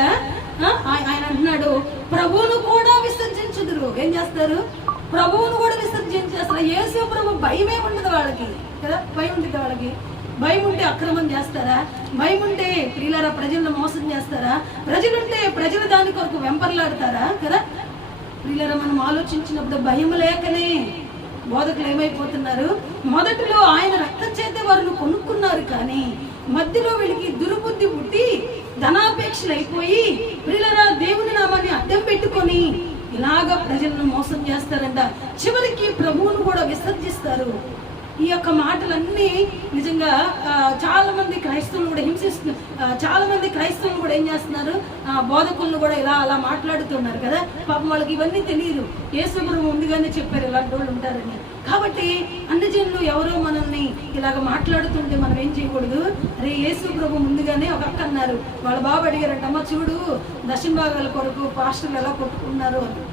ఆయన అంటున్నాడు ప్రభువును కూడా విసర్జించుదురు. ఏం చేస్తారు? ప్రభువును కూడా విసర్జించేస్తారు. యేసు ప్రభు భయమే ఉండదు వాళ్ళకి కదా. భయం ఉంటుంది వాళ్ళకి. భయం ఉంటే అక్రమం చేస్తారా? భయం ఉంటే ప్రియులారా ప్రజలను మోసం చేస్తారా? ప్రజలుంటే ప్రజలు దాని కొరకు వెంపర్లాడతారా కదా. ప్రియులారా మనం ఆలోచించినప్పుడు భయం లేకనే బోధకులు ఏమైపోతున్నారు? మొదటిలో ఆయన రక్తం చేత వారిని కొనుక్కున్నారు, కానీ మధ్యలో వీళ్ళకి దుర్బుద్ధి పుట్టి ధనాపేక్షలు అయిపోయి ప్రియులారా దేవుని నామాన్ని అడ్డం పెట్టుకొని ఇలాగా ప్రజలను మోసం చేస్తారంట. చివరికి ప్రభువును కూడా విసర్జిస్తారు. ఈ యొక్క మాటలన్నీ నిజంగా చాలా మంది క్రైస్తవులు కూడా చాలా మంది క్రైస్తవులు కూడా ఏం చేస్తున్నారు, బోధకులను కూడా ఇలా అలా మాట్లాడుతున్నారు కదా. పాపం వాళ్ళకి ఇవన్నీ తెలియదు. యేసు ప్రభువు ముందుగానే చెప్పారు ఇలాంటి వాళ్ళు ఉంటారని. కాబట్టి అన్ని జనులు ఎవరో మనల్ని ఇలాగ మాట్లాడుతుంటే మనం ఏం చేయకూడదు. అరే యేసు ప్రభు ముందుగానే ఒక అక్క అన్నారు, వాళ్ళ బాబు అడిగారంట, అమ్మ చూడు దశమ భాగాల కొరకు పాస్టర్లు ఎలా కొట్టుకున్నారు అని.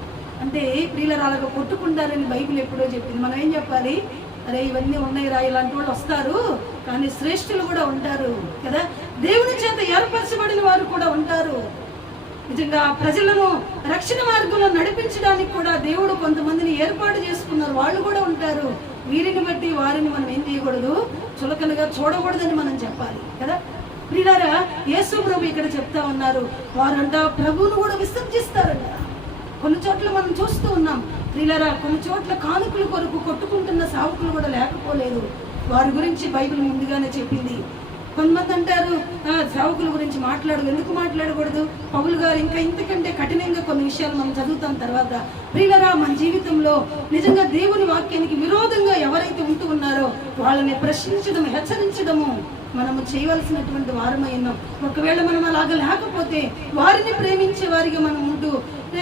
అంటే ప్రియులరా అలాగ కొట్టుకుంటారని బైబిల్ ఎప్పుడో చెప్పింది. మనం ఏం చెప్పాలి, అరే ఇవన్నీ ఉన్నాయి రా, ఇలాంటి వాళ్ళు వస్తారు కానీ శ్రేష్ఠులు కూడా ఉంటారు కదా, దేవుని చేత ఏర్పరచబడిన వారు కూడా ఉంటారు. నిజంగా ప్రజలను రక్షణ మార్గంలో నడిపించడానికి కూడా దేవుడు కొంతమందిని ఏర్పాటు చేసుకున్నారు, వాళ్ళు కూడా ఉంటారు. వీరిని బట్టి వారిని మనం ఏం చేయకూడదు, చులకనగా చూడకూడదని మనం చెప్పాలి కదా. ప్రియులారా యేసు ప్రభు ఇక్కడ చెప్తా ఉన్నారు, వారంట ప్రభువును కూడా విసర్జిస్తారంట. కొన్ని చోట్ల మనం చూస్తూ ఉన్నాం ప్రియులారా, కొన్ని చోట్ల కానుకల కొరకు కొట్టుకుంటున్న సావుకులు కూడా లేకపోలేదు. వారి గురించి బైబిల్ ముందుగానే చెప్పింది. కొంతమంది అంటారు సేవకుల గురించి ఎందుకు మాట్లాడకూడదు. పౌలు గారు ఇంకా ఇంతకంటే కఠినంగా కొన్ని విషయాలు మనం చదువుతాం తర్వాత. ప్రియులరా మన జీవితంలో నిజంగా దేవుని వాక్యానికి విరోధంగా ఎవరైతే ఉంటూ ఉన్నారో వాళ్ళని ప్రశ్నించడం, హెచ్చరించడము మనము చేయవలసినటువంటి వారమై ఉన్నాం. ఒకవేళ మనం అలాగ లేకపోతే వారిని ప్రేమించే వారిగా మనం ఉంటూ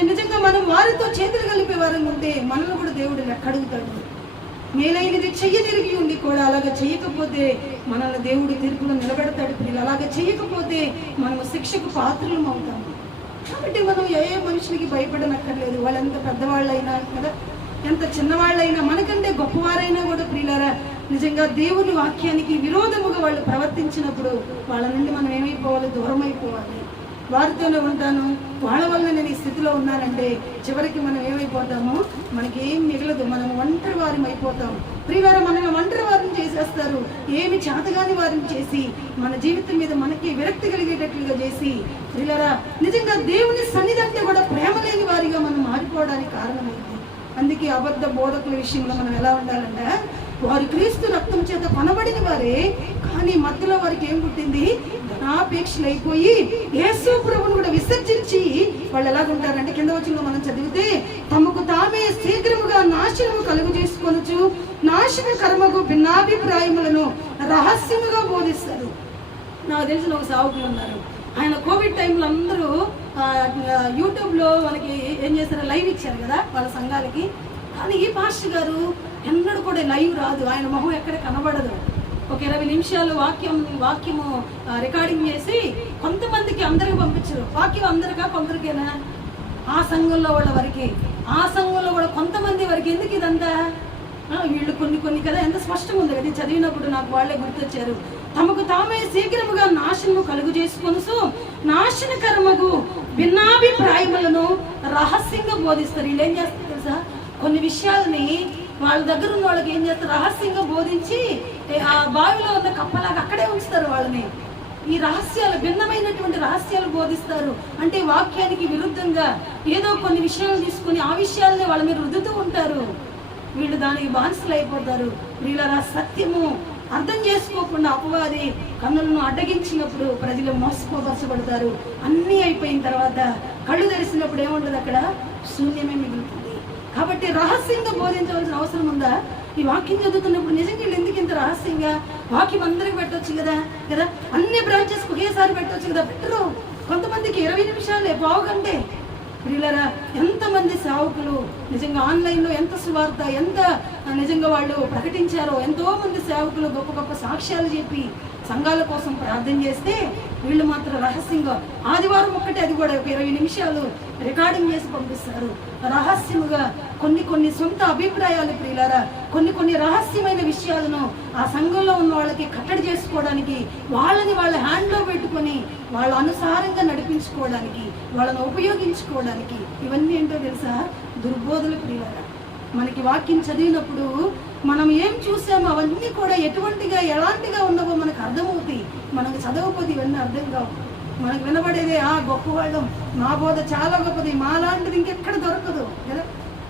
నిజంగా మనం వారితో చేతులు కలిపే వారంగా ఉంటే మనల్ని కూడా దేవుడు లెక్కడుగుతాడు. మేలైనది చెయ్యనిరిగి ఉండి కూడా అలాగ చేయకపోతే మనల్ని దేవుడు తీర్పులో నిలబెడతాడు. పిల్లలు అలాగ చేయకపోతే మనము శిక్షకు పాత్రలం అవుతాము. కాబట్టి మనం ఏ మనుషులకి భయపడనక్కర్లేదు. వాళ్ళు ఎంత పెద్దవాళ్ళైనా కదా, ఎంత చిన్నవాళ్ళైనా, మనకంటే గొప్పవారైనా కూడా ప్రియులారా నిజంగా దేవుని వాక్యానికి విరోధముగా వాళ్ళు ప్రవర్తించినప్పుడు వాళ్ళ నుండి మనం ఏమైపోవాలి, దూరం అయిపోవాలి. వారితోనే ఉంటాను, వాళ్ళ వల్ల నేను ఈ స్థితిలో ఉన్నానంటే చివరికి మనం ఏమైపోతాము, మనకి ఏం మిగలదు, మనం ఒంటరి వారం అయిపోతాం. ప్రియులారా మనల్ని ఒంటరి వారిని చేసేస్తారు, ఏమి చేతగాని వారిని చేసి మన జీవితం మీద మనకి విరక్తి కలిగేటట్లుగా చేసి ప్రియులారా నిజంగా దేవుని సన్నిధి అంటే కూడా ప్రేమ లేని వారిగా మనం మారిపోవడానికి కారణమైంది. అందుకే అబద్ధ బోధకుల విషయంలో మనం ఎలా ఉండాలంటే, వారు క్రీస్తు రక్తం చేత కొనబడిన వారే, కానీ మధ్యలో వారికి ఏం పుట్టింది, ధనాపేక్షలు అయిపోయి యేసు ప్రభువును కూడా విసర్జించి వాళ్ళు ఎలాగుంటారంటే కింద వచ్చిన మనం చదివితే, తమకు తామే శీఘ్రముగా నాశనము కలుగు చేసుకొనుచు నాశన కర్మకు భిన్నాభిప్రాయములను రహస్యముగా బోధిస్తారు. నాకు తెలిసిన ఒక సావుకులు ఉన్నారు, ఆయన కోవిడ్ టైంలో అందరూ యూట్యూబ్లో మనకి ఏం చేశారు, లైవ్ ఇచ్చారు కదా వాళ్ళ సంఘాలకి. కానీ ఈ పాస్టర్ గారు ఎన్నడూ కూడా లైవ్ రాదు, ఆయన మొహం ఎక్కడ కనబడదు. ఒక 20 నిమిషాలు వాక్యము రికార్డింగ్ చేసి కొంతమందికి అందరికి పంపించారు. వాక్యం అందరికా కొందరికేనా, ఆ సంఘంలో వాళ్ళ వరకు, ఆ సంఘంలో కూడా కొంతమంది వరకు. ఎందుకు ఇదంతా, వీళ్ళు కొన్ని కదా ఎంత స్పష్టంగా ఉంది కదా చదివినప్పుడు నాకు వాళ్ళే గుర్తొచ్చారు. తమకు తామే శీఘ్రముగా నాశనము కలుగు చేసుకొనుసు నాశన కర్మకు భిన్నాభిప్రాయములను రహస్యంగా బోధిస్తారు. వీళ్ళు ఏం చేస్తారు తెలుసా, కొన్ని విషయాలని వాళ్ళ దగ్గర ఉన్న వాళ్ళకి ఏం చేస్తారు, రహస్యంగా బోధించి ఆ బావిలో ఉన్న కప్పలాగా అక్కడే ఉంచుతారు వాళ్ళని. ఈ రహస్యాలు, భిన్నమైనటువంటి రహస్యాలు బోధిస్తారు. అంటే వాక్యానికి విరుద్ధంగా ఏదో కొన్ని విషయాలు తీసుకుని ఆ విషయాలని వాళ్ళ మీద రుద్దుతూ ఉంటారు. వీళ్ళు దానికి బానిసలు అయిపోతారు. వీళ్ళ సత్యము అర్థం చేసుకోకుండా అపవాది కన్నులను అడ్డగించినప్పుడు ప్రజలు మోసపరచబడతారు. అన్నీ అయిపోయిన తర్వాత కళ్ళు తెరిసినప్పుడు ఏముంటుంది, అక్కడ శూన్యమే మిగులుతుంది. కాబట్టి రహస్యంగా బోధించవలసిన అవసరం ఉందా? ఈ వాక్యం చదువుతున్నప్పుడు నిజంగా ఎందుకు ఇంత రహస్యంగా వాక్యం అందరికి పెట్టవచ్చు కదా, అన్ని బ్రాంచెస్ ఒకేసారి పెట్టవచ్చు కదా. పెట్టరు. కొంతమందికి 20 నిమిషాలే, పావుగంటే. ప్రియులారా ఎంతమంది సేవకులు నిజంగా ఆన్లైన్లో ఎంత సువార్త, ఎంత నిజంగా వాళ్ళు ప్రకటించారో. ఎంతో మంది సేవకులు గొప్ప గొప్ప సాక్ష్యాలు చెప్పి సంఘాల కోసం ప్రార్థన చేస్తే వీళ్ళు మాత్రం రహస్యంగా ఆదివారం ఒక్కటే, అది కూడా ఒక 20 నిమిషాలు రికార్డింగ్ చేసి పంపిస్తారు. రహస్యముగా కొన్ని సొంత అభిప్రాయాలు ప్రియులారా, కొన్ని రహస్యమైన విషయాలను ఆ సంఘంలో ఉన్న వాళ్ళకి కట్టడి చేసుకోవడానికి, వాళ్ళని వాళ్ళ హ్యాండ్లో పెట్టుకొని వాళ్ళ అనుసారంగా నడిపించుకోవడానికి, వాళ్ళని ఉపయోగించుకోవడానికి. ఇవన్నీ ఏంటో తెలుసా, దుర్బోధలు ప్రియులారా. మనకి వాక్యం చదివినప్పుడు మనం ఏం చూసామో అవన్నీ కూడా ఎటువంటిగా ఎలాంటిగా ఉన్నవో మనకు అర్థమవుతాయి. మనకు చదవకపోతే ఇవన్నీ అర్థం కావు. మనకు వినబడేదే గొప్పవాళ్ళం, మా బోధ చాలా గొప్పది, మా లాంటిది ఇంకెక్కడ దొరకదు కదా.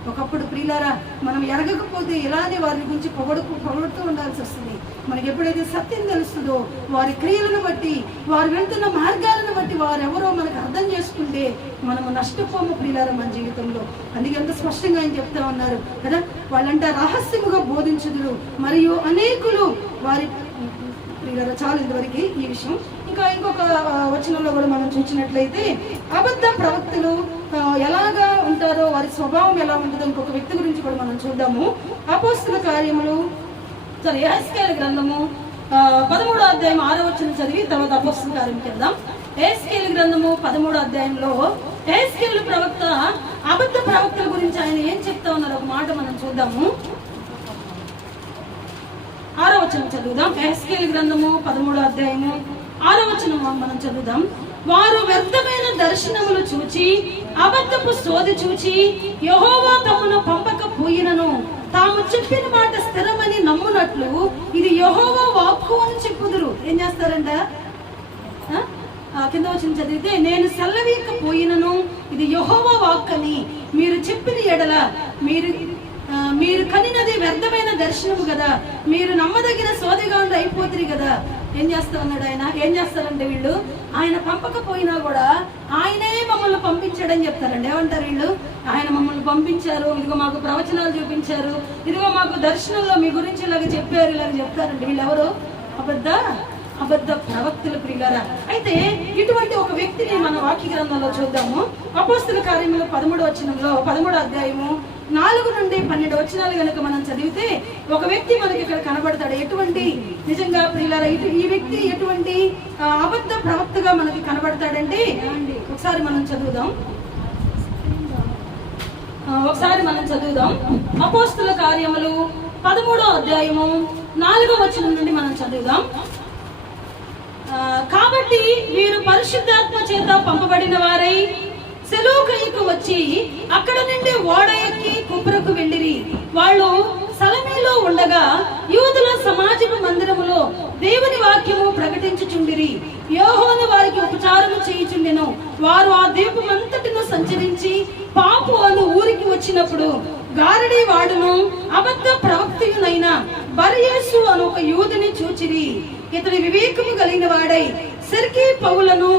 ఒకప్పుడు ప్రియులారా మనం ఎరగకపోతే ఇలానే వారి గురించి పొగడుతూ ఉండాల్సి వస్తుంది. మనకి ఎప్పుడైతే సత్యం తెలుస్తుందో, వారి క్రియలను బట్టి, వారు వెళ్తున్న మార్గాలను బట్టి వారు ఎవరో మనకు అర్థం చేసుకుంటే మనము నష్టపోము ప్రియులారా మన జీవితంలో. అందుకే ఎంత స్పష్టంగా ఆయన చెప్తా ఉన్నారు కదా, వాళ్ళంట రహస్యముగా బోధించుదురు మరియు అనేకులు వారి ప్రియులారా. చాలు ఇంతవరకు ఈ విషయం. ఇంకొక వచనంలో కూడా మనం చూసినట్లయితే అబద్ధ ప్రవక్తలు ఎలాగా ఉంటారో, వారి స్వభావం ఎలా ఉంటుందో ఇంకొక వ్యక్తి గురించి కూడా మనం చూద్దాము. అపోస్తల కార్యములు యెహెజ్కేలు గ్రంథము 13వ అధ్యాయం 6వ వచనం చదివి తర్వాత అపోస్తల కార్యం చేద్దాం. యెహెజ్కేలు గ్రంథము 13వ అధ్యాయంలో యెహెజ్కేలు ప్రవక్త అబద్ధ ప్రవక్తల గురించి ఆయన ఏం చెప్తా ఉన్నారు ఒక మాట మనం చూద్దాము. 6వ వచనం చదువుదాం. యెహెజ్కేలు గ్రంథము 13వ అధ్యాయము 6వ వచనం మనం చదువుదాం. వారు వ్యర్థమైన దర్శనములు చూచి అబద్ధపు సోది చూచి యెహోవా తమను పంపకపోయినను తాము చెప్పిన మాట స్థిరమని నమ్మునట్లు ఇది యెహోవా వాక్కు అని చెప్పుదురు. ఏం చేస్తారంట? కింద వచ్చిన చదివితే, నేను సెలవీకపోయినను ఇది యెహోవా వాక్కు అని మీరు చెప్పిన ఎడల మీరు కనినది వ్యర్థమైన దర్శనము కదా, మీరు నమ్మదగిన సోదిగా అయిపోతుంది కదా. ఏం చేస్తా ఉన్నాడు ఆయన? ఏం చేస్తారంటే వీళ్ళు ఆయన పంపకపోయినా కూడా ఆయనే మమ్మల్ని పంపించాడని చెప్తారండి. ఏమంటారు వీళ్ళు? ఆయన మమ్మల్ని పంపించారు, ఇదిగో మాకు ప్రవచనాలు చూపించారు, ఇదిగో మాకు దర్శనంలో మీ గురించి ఇలాగ చెప్పారు, ఇలాగ చెప్తారండి. వీళ్ళు ఎవరు? అబద్ధ ప్రవక్తలు ప్రియులారా. అయితే ఇటువంటి ఒక వ్యక్తిని మన వాక్య గ్రంథంలో చూద్దాము. అపోస్తల కార్యములు 13వ వచనంలో 13వ అధ్యాయము 4 నుండి 12 వచనాలు కనుక మనం చదివితే ఒక వ్యక్తి మనకి ఇక్కడ కనబడతాడు. ఎటువంటి నిజంగా ప్రియులారా ఈ వ్యక్తి ఎటువంటి అబద్ధ ప్రవక్తగా మనకి కనబడతాడంటే ఒకసారి మనం చదువుదాం. అపోస్తల కార్యములు 13వ అధ్యాయము 4వ వచనం నుండి మనం చదువుదాం. కాబట్టి వీరు పరిశుద్ధాత్మ చేత పంపబడిన వారై సెలూకయుకు వచ్చి అక్కడ నుండి ఓడ ఎక్కి కుప్రకు వెళ్ళిరి. వాళ్ళు సలమీలో ఉండగా యూదుల సమాజపు మందిరములో దేవుని వాక్యము ప్రకటించుచుండిరి. యోహోను వారికి ఉపచారము చేయుచుండెను. వారు ఆ ద్వీపమంతటిను సంచరించి పాపు అను ఊరికి వచ్చినప్పుడు గారడీ వాడును అబద్ధ ప్రవక్తయునైన బర్యేసు అను ఒక యూదుని చూచిరి. ఇతడు వివేకము కలిగిన వాడై సెర్గీ పౌలను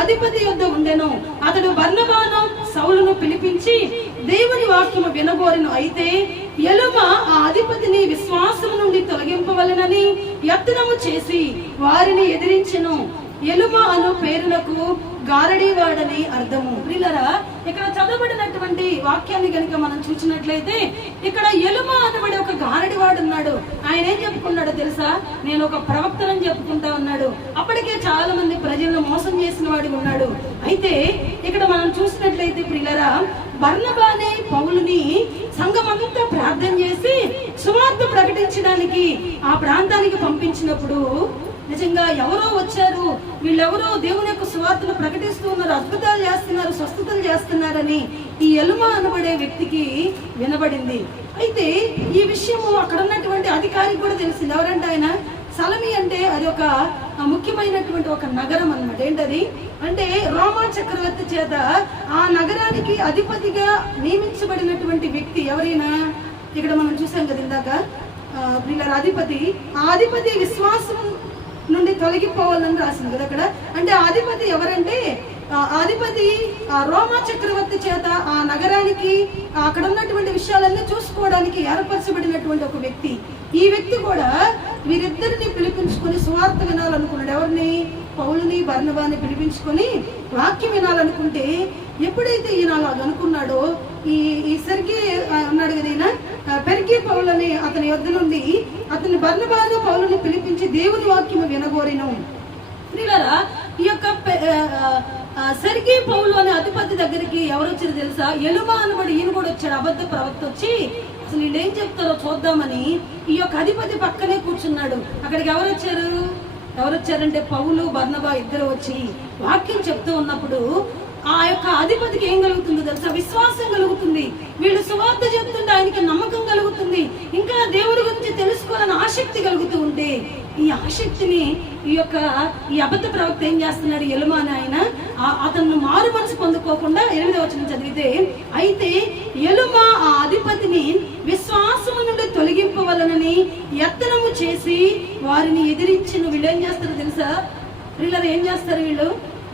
అధిపతి యొద్ద ఉండెను. అతడు బర్నబాను సౌలును పిలిపించి దేవుని వాక్యము వినగోరెను. అయితే ఎలుమ ఆ అధిపతిని విశ్వాసము నుండి తొలగింపవలెనని యత్నము చేసి వారిని ఎదిరించెను. ఎలుమ అను పేరులకు గారడీవాడని అర్థము. ప్రియులారా, ఇక్కడ చదవబడినటువంటి వాక్యాన్ని కనుక మనం చూసినట్లయితే ఇక్కడ ఎలుమ అనబడి ఒక గారడివాడు ఉన్నాడు. ఆయన ఏం చెప్పుకున్నాడో తెలుసా? నేను ఒక ప్రవక్తనని చెప్పుకుంటా ఉన్నాడు. అప్పటికే చాలా మంది ప్రజలను మోసం చేసిన వాడు ఉన్నాడు. అయితే ఇక్కడ మనం చూసినట్లయితే ప్రియులారా, బర్నబానే పౌలుని సంఘమంతా ప్రార్థన చేసి సువార్త ప్రకటించడానికి ఆ ప్రాంతానికి పంపించినప్పుడు నిజంగా ఎవరో వచ్చారు, వీళ్ళెవరో దేవుని యొక్క సువార్తను ప్రకటిస్తూ ఉన్నారు, అద్భుతాలు చేస్తున్నారు, స్వస్థతలు చేస్తున్నారని ఈ ఎలుమ అనబడే వ్యక్తికి వినబడింది. అయితే ఈ విషయము అక్కడ ఉన్నటువంటి అధికారికి కూడా తెలిసింది. ఎవరంటే ఆయన సలమి అంటే అది ఒక ముఖ్యమైనటువంటి ఒక నగరం అన్నమాట. ఏంటది అంటే రోమా చక్రవర్తి చేత ఆ నగరానికి అధిపతిగా నియమించబడినటువంటి వ్యక్తి ఎవరైనా. ఇక్కడ మనం చూసాం కదా ఇందాక వీళ్ళ అధిపతి, ఆ అధిపతి విశ్వాసం నుండి తొలగిపోవాలని రాసింది కదా అక్కడ. అంటే అధిపతి ఎవరంటే అధిపతి రోమా చక్రవర్తి చేత ఆ నగరానికి అక్కడ ఉన్నటువంటి విషయాలన్నీ చూసుకోవడానికి ఏర్పరచబడినటువంటి ఒక వ్యక్తి. ఈ వ్యక్తి కూడా వీరిద్దరిని పిలిపించుకొని సువార్త వినాలనుకున్నాడు. ఎవరిని? పౌలుని బర్నబాని పిలిపించుకొని వాక్యం వినాలనుకుంటే ఎప్పుడైతే ఈయన అలా అనుకున్నాడో ఈ సెర్గీ అన్నాడు కదా, ఈయన పెర్గీ పౌలని అతని యొద్ద నుండి అతని బర్నబాను పౌలుని పిలిపించి దేవుని వాక్యము వినగోరెను. ప్రియులారా, ఈ యొక్క సెర్గీ పౌలు అనే అధిపతి దగ్గరికి ఎవరు వచ్చారు తెలుసా? ఎలుమ అనబడి ఈయన కూడా వచ్చాడు. అబద్ధ ప్రవక్త వచ్చి అసలు వీళ్ళు ఏం చెప్తారో చూద్దామని ఈ యొక్క అధిపతి పక్కనే కూర్చున్నాడు. అక్కడికి ఎవరు వచ్చారంటే పౌలు బర్నబా ఇద్దరు వచ్చి వాక్యం చెప్తూ ఉన్నప్పుడు ఆ యొక్క అధిపతికి ఏం కలుగుతుందో తెలుసా? విశ్వాసం కలుగుతుంది. వీళ్ళు సువార్త చెప్తుంటే ఆయనకి నమ్మకం కలుగుతుంది. ఇంకా దేవుడి గురించి తెలుసుకోవాలని ఆసక్తి కలుగుతూ ఉంటే ఈ ఆసక్తిని ఈ అబద్ధ ప్రవక్త ఏం చేస్తున్నాడు? ఎలుమ అని ఆయన అతను మారు మనసు పొందుకోకుండా 8వ వచనం చదివితే, అయితే ఎలుమ ఆ అధిపతిని విశ్వాసము నుండి తొలగింపవలనని యత్నము చేసి వారిని ఎదిరించిన. వీళ్ళు ఏం చేస్తారో తెలుసా? వీళ్ళని ఏం చేస్తారు? వీళ్ళు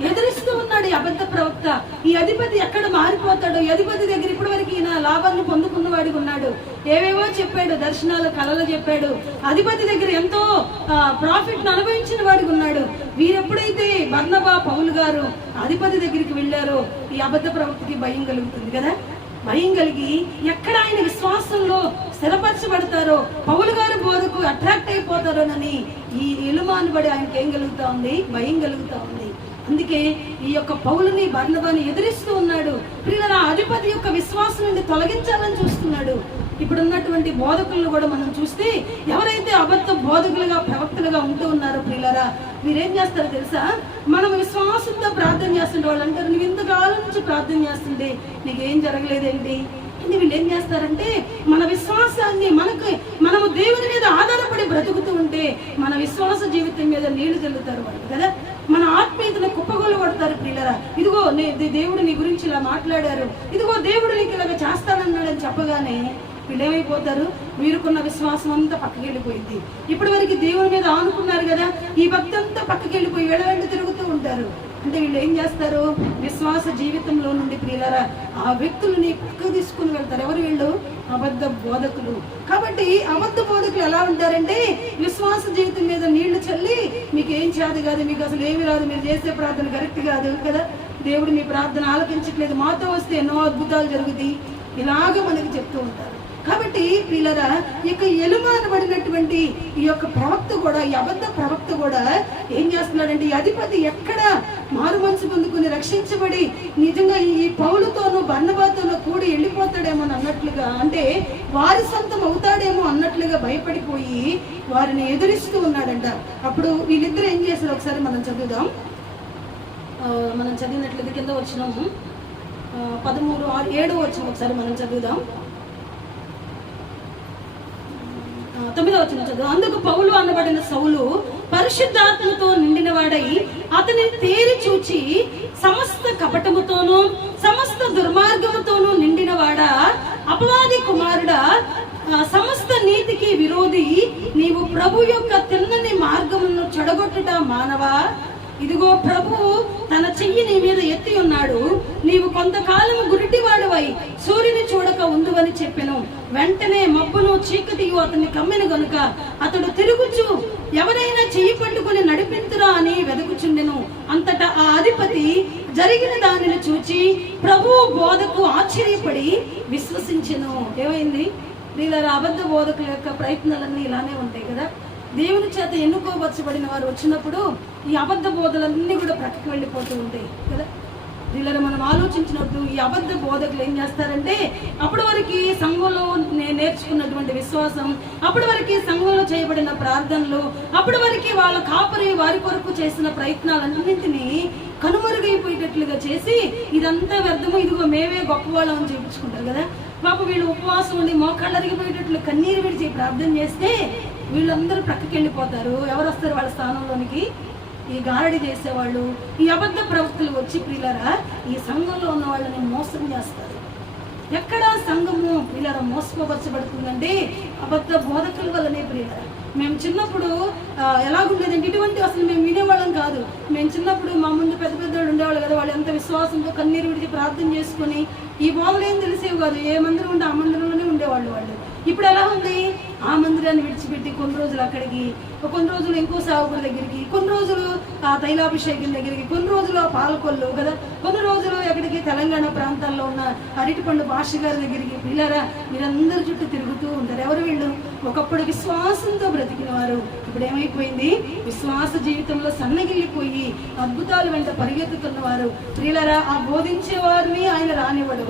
ఎదిరిస్తూ ఉన్నారు. ఉన్నాడు ఈ అబద్ధ ప్రవక్త. ఈ అధిపతి ఎక్కడ మారిపోతాడు? ఈ అధిపతి దగ్గర ఇప్పటి వరకు ఈయన లాభాలను పొందుకున్న వాడికి ఉన్నాడు, ఏవేవో చెప్పాడు, దర్శనాలు కళలు చెప్పాడు, అధిపతి దగ్గర ఎంతో ప్రాఫిట్ అనుభవించిన వాడికి ఉన్నాడు. వీరెప్పుడైతే బర్నబా పౌలు గారు అధిపతి దగ్గరికి వెళ్ళారో ఈ అబద్ధ ప్రవక్తకి భయం కలుగుతుంది కదా. భయం కలిగి ఎక్కడ ఆయన విశ్వాసంలో స్థిరపరచబడతారో, పౌలు గారు బోధకు అట్రాక్ట్ అయిపోతారోనని ఈ ఎలుమాను బడి ఆయనకి ఏం కలుగుతా ఉంది? భయం కలుగుతా ఉంది. అందుకే ఈ యొక్క పౌలుని బర్నబాని ఎదిరిస్తూ ఉన్నాడు. ప్రియులారా, అధిపతి యొక్క విశ్వాసం నుండి తొలగించాలని చూస్తున్నాడు. ఇప్పుడు ఉన్నటువంటి బోధకులను కూడా మనం చూస్తే ఎవరైతే అబద్ధ బోధకులుగా ప్రవక్తలుగా ఉంటూ ఉన్నారో ప్రియులారా, వీరేం చేస్తారో తెలుసా? మనం విశ్వాసంతో ప్రార్థన చేస్తుంటే వాళ్ళు అంటారు, నువ్వు ఇంతకాలం నుంచి ప్రార్థన చేస్తుంటే నీకేం జరగలేదేంటి? వీళ్ళు ఏం చేస్తారంటే మన విశ్వాసాన్ని మనము దేవుని మీద ఆధారపడి బ్రతుకుతూ ఉంటే మన విశ్వాస జీవితం మీద నీళ్లు చల్లుతారు వాళ్ళు కదా. మన ఆత్మీయతను కుప్పగొలు కొడతారు ప్రియులారా. ఇదిగో దేవుడు నీ గురించి ఇలా మాట్లాడారు, ఇదిగో దేవుడు నీకు ఇలాగ చేస్తానన్నాడని చెప్పగానే వీళ్ళేమైపోతారు? వీరుకున్న విశ్వాసం అంతా పక్కకి వెళ్ళిపోయింది. ఇప్పటి వరకు దేవుని మీద ఆనుకున్నారు కదా, ఈ భక్తి అంతా పక్కకి వెళ్ళిపోయి వెంట తిరుగుతూ ఉంటారు. అంటే వీళ్ళు ఏం చేస్తారు? విశ్వాస జీవితంలో నుండి ప్రియులారా ఆ వ్యక్తులని పక్కకు తీసుకుని వెళ్తారు. ఎవరు వీళ్ళు? అబద్ధ బోధకులు. కాబట్టి అబద్ధ బోధకులు ఎలా ఉంటారంటే విశ్వాస జీవితం మీద నీళ్లు చల్లి మీకు ఏం చేదు కాదు, మీకు అసలు ఏమి రాదు, మీరు చేసే ప్రార్థన కరెక్ట్ కాదు కదా, దేవుడు మీ ప్రార్థన ఆలకించట్లేదు, మాతో వస్తే ఎన్నో అద్భుతాలు జరుగుతాయి, ఇలాగ మనకి చెప్తూ ఉంటారు. కాబట్టి వీళ్ళరా ఇక ఎలుమానబడినటువంటి ఈ యొక్క ప్రవక్త కూడా, ఈ అబద్ధ ప్రవక్త కూడా ఏం చేస్తున్నాడంటే ఈ అధిపతి ఎక్కడ మారు మనసు పొందుకుని రక్షించబడి నిజంగా ఈ పౌలుతోనూ బర్నబాతోనూ కూడి వెళ్ళిపోతాడేమో అన్నట్లుగా, అంటే వారి సొంతం అవుతాడేమో అన్నట్లుగా భయపడిపోయి వారిని ఎదురిస్తూ ఉన్నాడంట. అప్పుడు వీళ్ళిద్దరు ఏం చేశారు ఒకసారి మనం చదువుదాం. మనం చదివినట్లయితే కింద వచ్చినాము 13:7 వచ్చిన ఒకసారి మనం చదువుదాం. 9వ వచనం చదువు. అందుకు పౌలు అనబడిన సౌలు పరిశుద్ధాత్మతో నిండినవాడై అతనిని తేరి చూచి సమస్త కపటముతోనూ సమస్త దుర్మార్గముతోనూ నిండినవాడా, అపవాది కుమారుడా, సమస్త నీతికి విరోధి, నీవు ప్రభు యొక్క తిన్నని మార్గమును చెడగొట్టుట మానవా? ఇదిగో ప్రభు తన చెయ్యి నీ మీద ఎత్తి ఉన్నాడు, నీవు కొంతకాలము గురిటివాడవై సూర్యుని చూడక ఉందువని చెప్పెను. వెంటనే మబ్బును చీకటియు అతన్ని కమ్మిన గనుక అతడు తిరుగుచు ఎవరైనా చెయ్యి పట్టుకుని నడిపింతురా అని వెదకుచుండెను. అంతటా ఆ అధిపతి జరిగిన దానిని చూచి ప్రభు బోధకు ఆశ్చర్యపడి విశ్వసించెను. ఏమైంది? వీళ్ళ అబద్ధ బోధకుల యొక్క ప్రయత్నాలన్నీ ఇలానే ఉంటాయి కదా. దేవుని చేత ఎన్నుకోవచ్చబడిన వారు వచ్చినప్పుడు ఈ అబద్ధ బోధలన్నీ కూడా ప్రక్కకి వెళ్ళిపోతూ ఉంటాయి కదా. వీళ్ళని మనం ఆలోచించినప్పుడు ఈ అబద్ధ బోధకులు ఏం చేస్తారంటే అప్పటి వరకు సంఘంలో నేర్చుకున్నటువంటి విశ్వాసం, అప్పటి వరకు సంఘంలో చేయబడిన ప్రార్థనలు, అప్పటి వరకు వాళ్ళ కాపరి వారి కొరకు చేసిన ప్రయత్నాలన్నింటినీ కనుమరుగైపోయేటట్లుగా చేసి ఇదంతా వ్యర్థము, ఇదిగో మేమే గొప్పవాళ్ళం అని చూపించుకుంటారు కదా. పాప వీళ్ళు ఉపవాసం ఉండి మోకాళ్ళు అరిగిపోయేటట్లు కన్నీరు విడిచి ప్రార్థన చేస్తే వీళ్ళందరూ ప్రక్కకి వెళ్ళిపోతారు. ఎవరు వస్తారు వాళ్ళ స్థానంలోనికి? ఈ గారడి చేసేవాళ్ళు, ఈ అబద్ధ ప్రవక్తలు వచ్చి ప్రియులారా ఈ సంఘంలో ఉన్న వాళ్ళని మోసం చేస్తారు. ఎక్కడ సంఘము ప్రియులారా మోసపరచబడుతుందంటే అబద్ధ బోధకుల వల్లనే ప్రియులారా. మేము చిన్నప్పుడు ఎలాగుండేదంటే ఇటువంటి అసలు మేము వినేవాళ్ళం కాదు. మేము చిన్నప్పుడు మా ముందు పెద్ద పెద్దవాళ్ళు ఉండేవాళ్ళు కదా, వాళ్ళు ఎంత విశ్వాసంతో కన్నీరు విడిచి ప్రార్థన చేసుకుని ఈ బోధలు ఏం తెలిసేవి కాదు. ఏ మందిరం ఉంటే ఆ మందిరంలోనే ఉండేవాళ్ళు వాళ్ళు. ఇప్పుడు ఎలా ఉంది? ఆ మందిరాన్ని విడిచిపెట్టి కొన్ని రోజులు అక్కడికి, కొన్ని రోజులు ఇంకో సేవకుల దగ్గరికి, కొన్ని రోజులు ఆ తైలాభిషేకం దగ్గరికి, కొన్ని రోజులు ఆ పాలకొల్లు కదా, కొన్ని రోజులు ఎక్కడికి తెలంగాణ ప్రాంతాల్లో ఉన్న అరటిపండు భాష గారి దగ్గరికి. పిల్లరా మీరందరూ చుట్టూ తిరుగుతూ ఉంటారు. ఎవరు వీళ్ళు? ఒకప్పుడు విశ్వాసంతో బ్రతికిన వారు ఇప్పుడు ఏమైపోయింది? విశ్వాస జీవితంలో సన్నగిల్లిపోయి అద్భుతాలు వెంట పరిగెత్తుతున్న వారు. ప్రియులరా ఆ బోధించే వారిని ఆయన రానివ్వడు,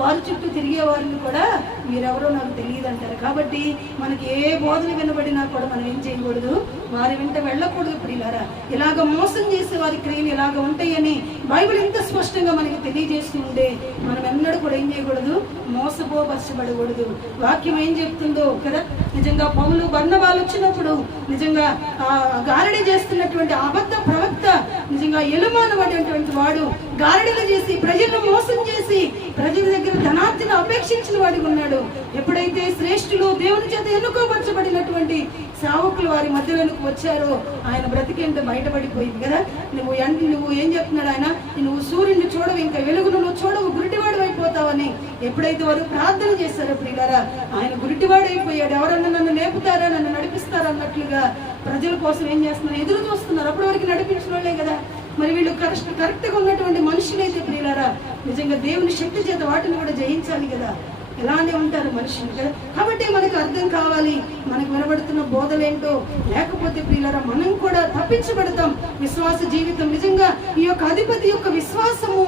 వారి చుట్టూ తిరిగే వారిని కూడా మీరెవరో నాకు తెలియదు అంటారు. కాబట్టి మనకి ఏ బోధన వినబడినా కూడా మనం ఏం చేయకూడదు? వారి వెంట వెళ్ళకూడదు. ప్రియులారా ఇలాగ మోసం చేసే వారి క్రియలు ఇలాగ ఉంటాయని బైబిల్ ఎంత స్పష్టంగా మనకి తెలియజేస్తూ ఉంటే మనం ఎన్నడూ కూడా ఏం చేయకూడదు? మోసపోపరచబడకూడదు. వాక్యం ఏం చెప్తుందో కదా. నిజంగా పౌలు బర్నబాలు వచ్చినప్పుడు నిజంగా గారడి చేస్తున్నటువంటి అబద్ధ ప్రవక్త నిజంగా ఎలుమానబడినటువంటి వాడు గారడిలు చేసి ప్రజలను మోసం చేసి ప్రజల దగ్గర ధనార్జన అపేక్షించిన వాడిగా ఉన్నాడు. ఎప్పుడైతే శ్రేష్ఠులు దేవుని చేత ఎన్నుకోబరచబడినటువంటి సేవకులు వారి మధ్యలోకి వచ్చారో ఆయన బ్రతికేంటో బయటపడిపోయింది కదా. నువ్వు ఏం చెప్తున్నాడు ఆయన, నువ్వు సూర్యుడిని చూడవు, ఇంకా వెలుగును నువ్వు చూడవు, గురిటివాడు అయిపోతావని ఎప్పుడైతే వారు ప్రార్థన చేశారో ప్రియులారా, ఆయన గురిటివాడు అయిపోయాడు. ఎవరన్నా నన్ను లేపుతారా, నన్ను నడిపిస్తారా అన్నట్లుగా ప్రజల కోసం ఏం చేస్తున్నారు, ఎదురు చూస్తున్నారు. అప్పటి వరకు నడిపించిన వాళ్ళే కదా. మరి వీళ్ళు కరెక్ట్గా ఉన్నటువంటి మనుషులైతే ప్రియులారా, నిజంగా దేవుని శక్తి చేత వాటిని కూడా జయించాలి కదా. ఎలానే ఉంటారు మనుషులు కదా. కాబట్టి మనకు అర్థం కావాలి మనకు వినబడుతున్న బోధలేంటో, లేకపోతే ప్రియులారా మనం కూడా తప్పించబడతాం. విశ్వాస జీవితం నిజంగా ఈ యొక్క అధిపతి యొక్క విశ్వాసము,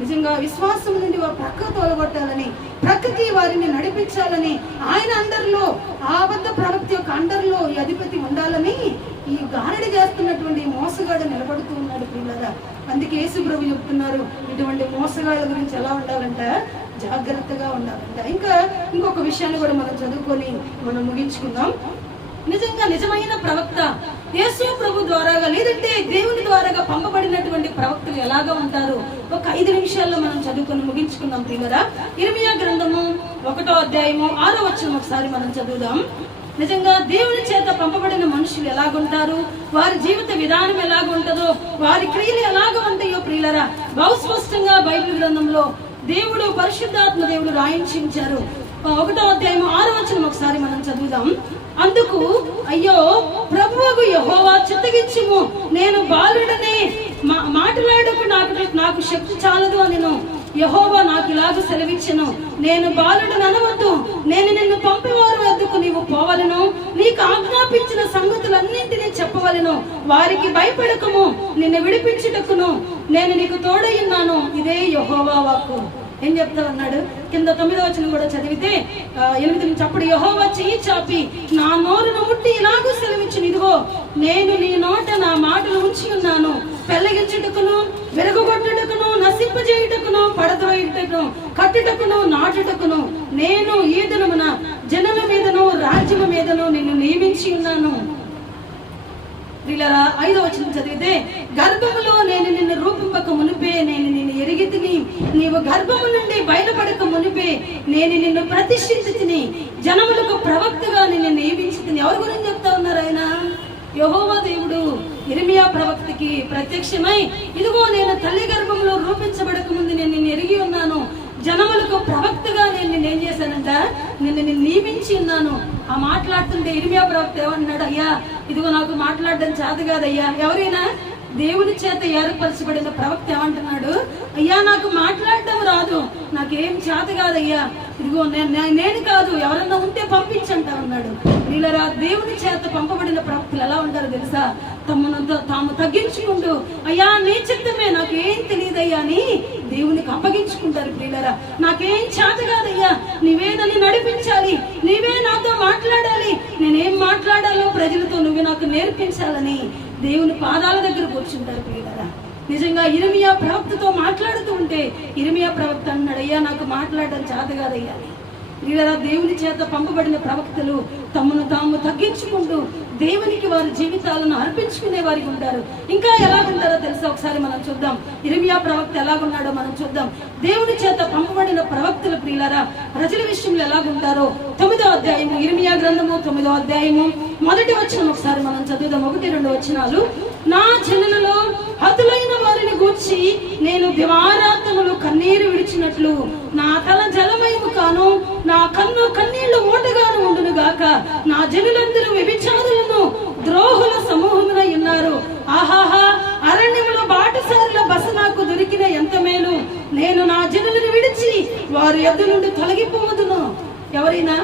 నిజంగా విశ్వాసం నుండి వారు ప్రక్క తోలగొట్టాలని, ప్రక్కకి వారిని నడిపించాలని, ఆయన అండర్లో, ఆ అబద్ధ ప్రవక్త యొక్క అండర్లో ఈ అధిపతి ఉండాలని ఈ గారడి చేస్తున్నటువంటి మోసగాడు నిలబడుతూ ఉన్నాడు ప్రియులారా. అందుకే యేసు ప్రభు చెప్తున్నారు, ఇటువంటి మోసగాళ్ళ గురించి ఎలా ఉండాలంట, జాగ్రత్తగా ఉండాలంట. ఇంకొక విషయాన్ని కూడా మనం చదువుకొని మనం ముగించుకుందాం. నిజంగా నిజమైన ప్రవక్త యేసు ప్రభు ద్వారాగా, లేదంటే దేవుని ద్వారాగా పంపబడినటువంటి ప్రవక్తలు ఎలాగా ఉంటారు, ఒక 5 నిమిషాల్లో మనం చదువుకొని ముగించుకుందాం ప్రియులారా. ఇర్మియా గ్రంథము 1వ అధ్యాయము 6వ వచనం ఒకసారి మనం చదువుదాం. నిజంగా దేవుని చేత పంపబడిన మనుషులు ఎలాగుంటారు, వారి జీవిత విధానం ఎలాగుంటుందో, వారి క్రియలు ఎలాగ ఉంటాయో ప్రియులారా బహు స్పష్టంగా బైబిల్ గ్రంథంలో దేవుడు, పరిశుద్ధాత్మ దేవుడు రాయించారు. 1వ అధ్యాయం 6వ వచనం ఒకసారి మనం చదువుదాం. అందుకు అయ్యో ప్రభువుకు యెహోవా చిత్తగించుము, నేను బాలుడనే మాట్లాడకు, నాకు శక్తి చాలదు అనెను. యెహోవా నాకు ఇలాగ సెలవిచ్చెను, నేను బాలుడని అనవద్దు, నేను నిన్ను పంపేవారి వద్దకు నీవు పోవలను, నీకు ఆజ్ఞాపించిన సంగతులన్నింటినీ చెప్పవలను, వారికి భయపడకము, నిన్ను విడిపించుటకును నేను నీకు తోడయ్యున్నాను, ఇదే యెహోవా వాక్కు. ఏం చెప్తా ఉన్నాడు కింద 9వ వచనం కూడా చదివితే 8 నుంచి, అప్పుడు యెహోవా చెయ్యి చాపి నా నోరును ముట్టి ఇలాగూ సెలవిచ్చును, ఇదిగో నేను నీ నోట నా మాటలు ఉంచి ఉన్నాను, పెళ్లగించుటకును, విరగొట్టుటకును, నశింపజేయుటకును, పడద్రోయుటకును, కట్టుటకును, నాటుటకును నేను ఈ దినమున జనుల మీదను రాజ్యముల మీదను నిన్ను నియమించి ఉన్నాను. 5వ వచనం చదివితే, గర్భములో నేను నిన్ను రూపింపక మునిపే నేను నిన్ను ఎరిగితిని, నీవు గర్భము నుండి బయలుపడక మునిపే నేను నిన్ను ప్రతిష్ఠించితిని, జనములకు ప్రవక్తగా నిన్ను నియమించితిని. ఎవరి గురించి చెప్తా ఉన్నారు ఆయన? యెహోవా దేవుడు ఇర్మియా ప్రవక్తకి ప్రత్యక్షమై, ఇదిగో నేను తల్లి గర్భంలో రూపించబడక ముందు నేను నిన్ను ఎరిగి ఉన్నాను, జనములకు ప్రవక్తగా నేనేం చేశానంట, నిన్ను నియమించి ఉన్నాను. ఆ మాట్లాడుతుంటే ఇర్మియా ప్రవక్త ఏమన్నాడు, అయ్యా ఇదిగో నాకు మాట్లాడడం చేత కాదయ్యా. ఎవరైనా దేవుని చేత ఏర్పరచబడిన ప్రవక్త ఏమంటున్నాడు, అయ్యా నాకు మాట్లాడడం రాదు, నాకేం చేత కాదయ్యా, ఇదిగో నేను కాదు, ఎవరన్నా ఉంటే పంపించంటా ఉన్నాడు. వీళ్ళరా దేవుని చేత పంపబడిన ప్రవక్తలు ఎలా ఉంటారో తెలుసా, తాము తగ్గించుకుంటూ, అయ్యా నీ చిత్తమే, నాకేం తెలియదయ్యా అని దేవునికి అప్పగించుకుంటారు. ప్రియులరా నాకేం చేత కాదయ్యా, నీవే నన్ను నడిపించాలి, నీవే నాతో మాట్లాడాలి, నేనేం మాట్లాడాలో ప్రజలతో నువ్వే నాకు నేర్పించాలని దేవుని పాదాల దగ్గర కూర్చుంటారు. ప్రియులరా నిజంగా ఇర్మియా ప్రవక్తతో మాట్లాడుతూ ఉంటే ఇర్మియా ప్రవక్త అన్నాడు, అయ్యా నాకు మాట్లాడడం చేత కాదయ్యా. ప్రియులరా దేవుని చేత పంపబడిన ప్రవక్తలు తమను తాము తగ్గించుకుంటూ దేవునికి వారి జీవితాలను అర్పించుకునే వారికి ఉంటారు. ఇంకా ఎలాగుంటారో తెలుసా, ఒకసారి మనం చూద్దాం. ఇర్మియా ప్రవక్త ఎలాగున్నాడో మనం చూద్దాం. దేవుని చేత పంపబడిన ప్రవక్తలు ప్రియులారా ప్రజల విషయంలో ఎలాగుంటారో 9వ అధ్యాయము, ఇర్మియా గ్రంథము 9వ అధ్యాయము 1వ వచనం ఒకసారి మనం చదువుదాం. 1-2 వచనాలు. నా జనులలో హతులైన వారిని గూర్చి నేను దివారాత్రములు కన్నీరు విడిచినట్లు నా తల జలమయము కాను, నా కన్ను కన్నీళ్లు ఓటగాను ఉండును గాక. నా జనులందరూ వ్యభిచారులను ద్రోహుల సమూహమున ఉన్నారు. ఆహాహా, అరణ్యములో బాటసారుల బస నాకు దొరికిన ఎంత మేలు. నేను నా జనులను విడిచి వారి యొద్ద నుండి తొలగిపోవదును. ఎవరైనా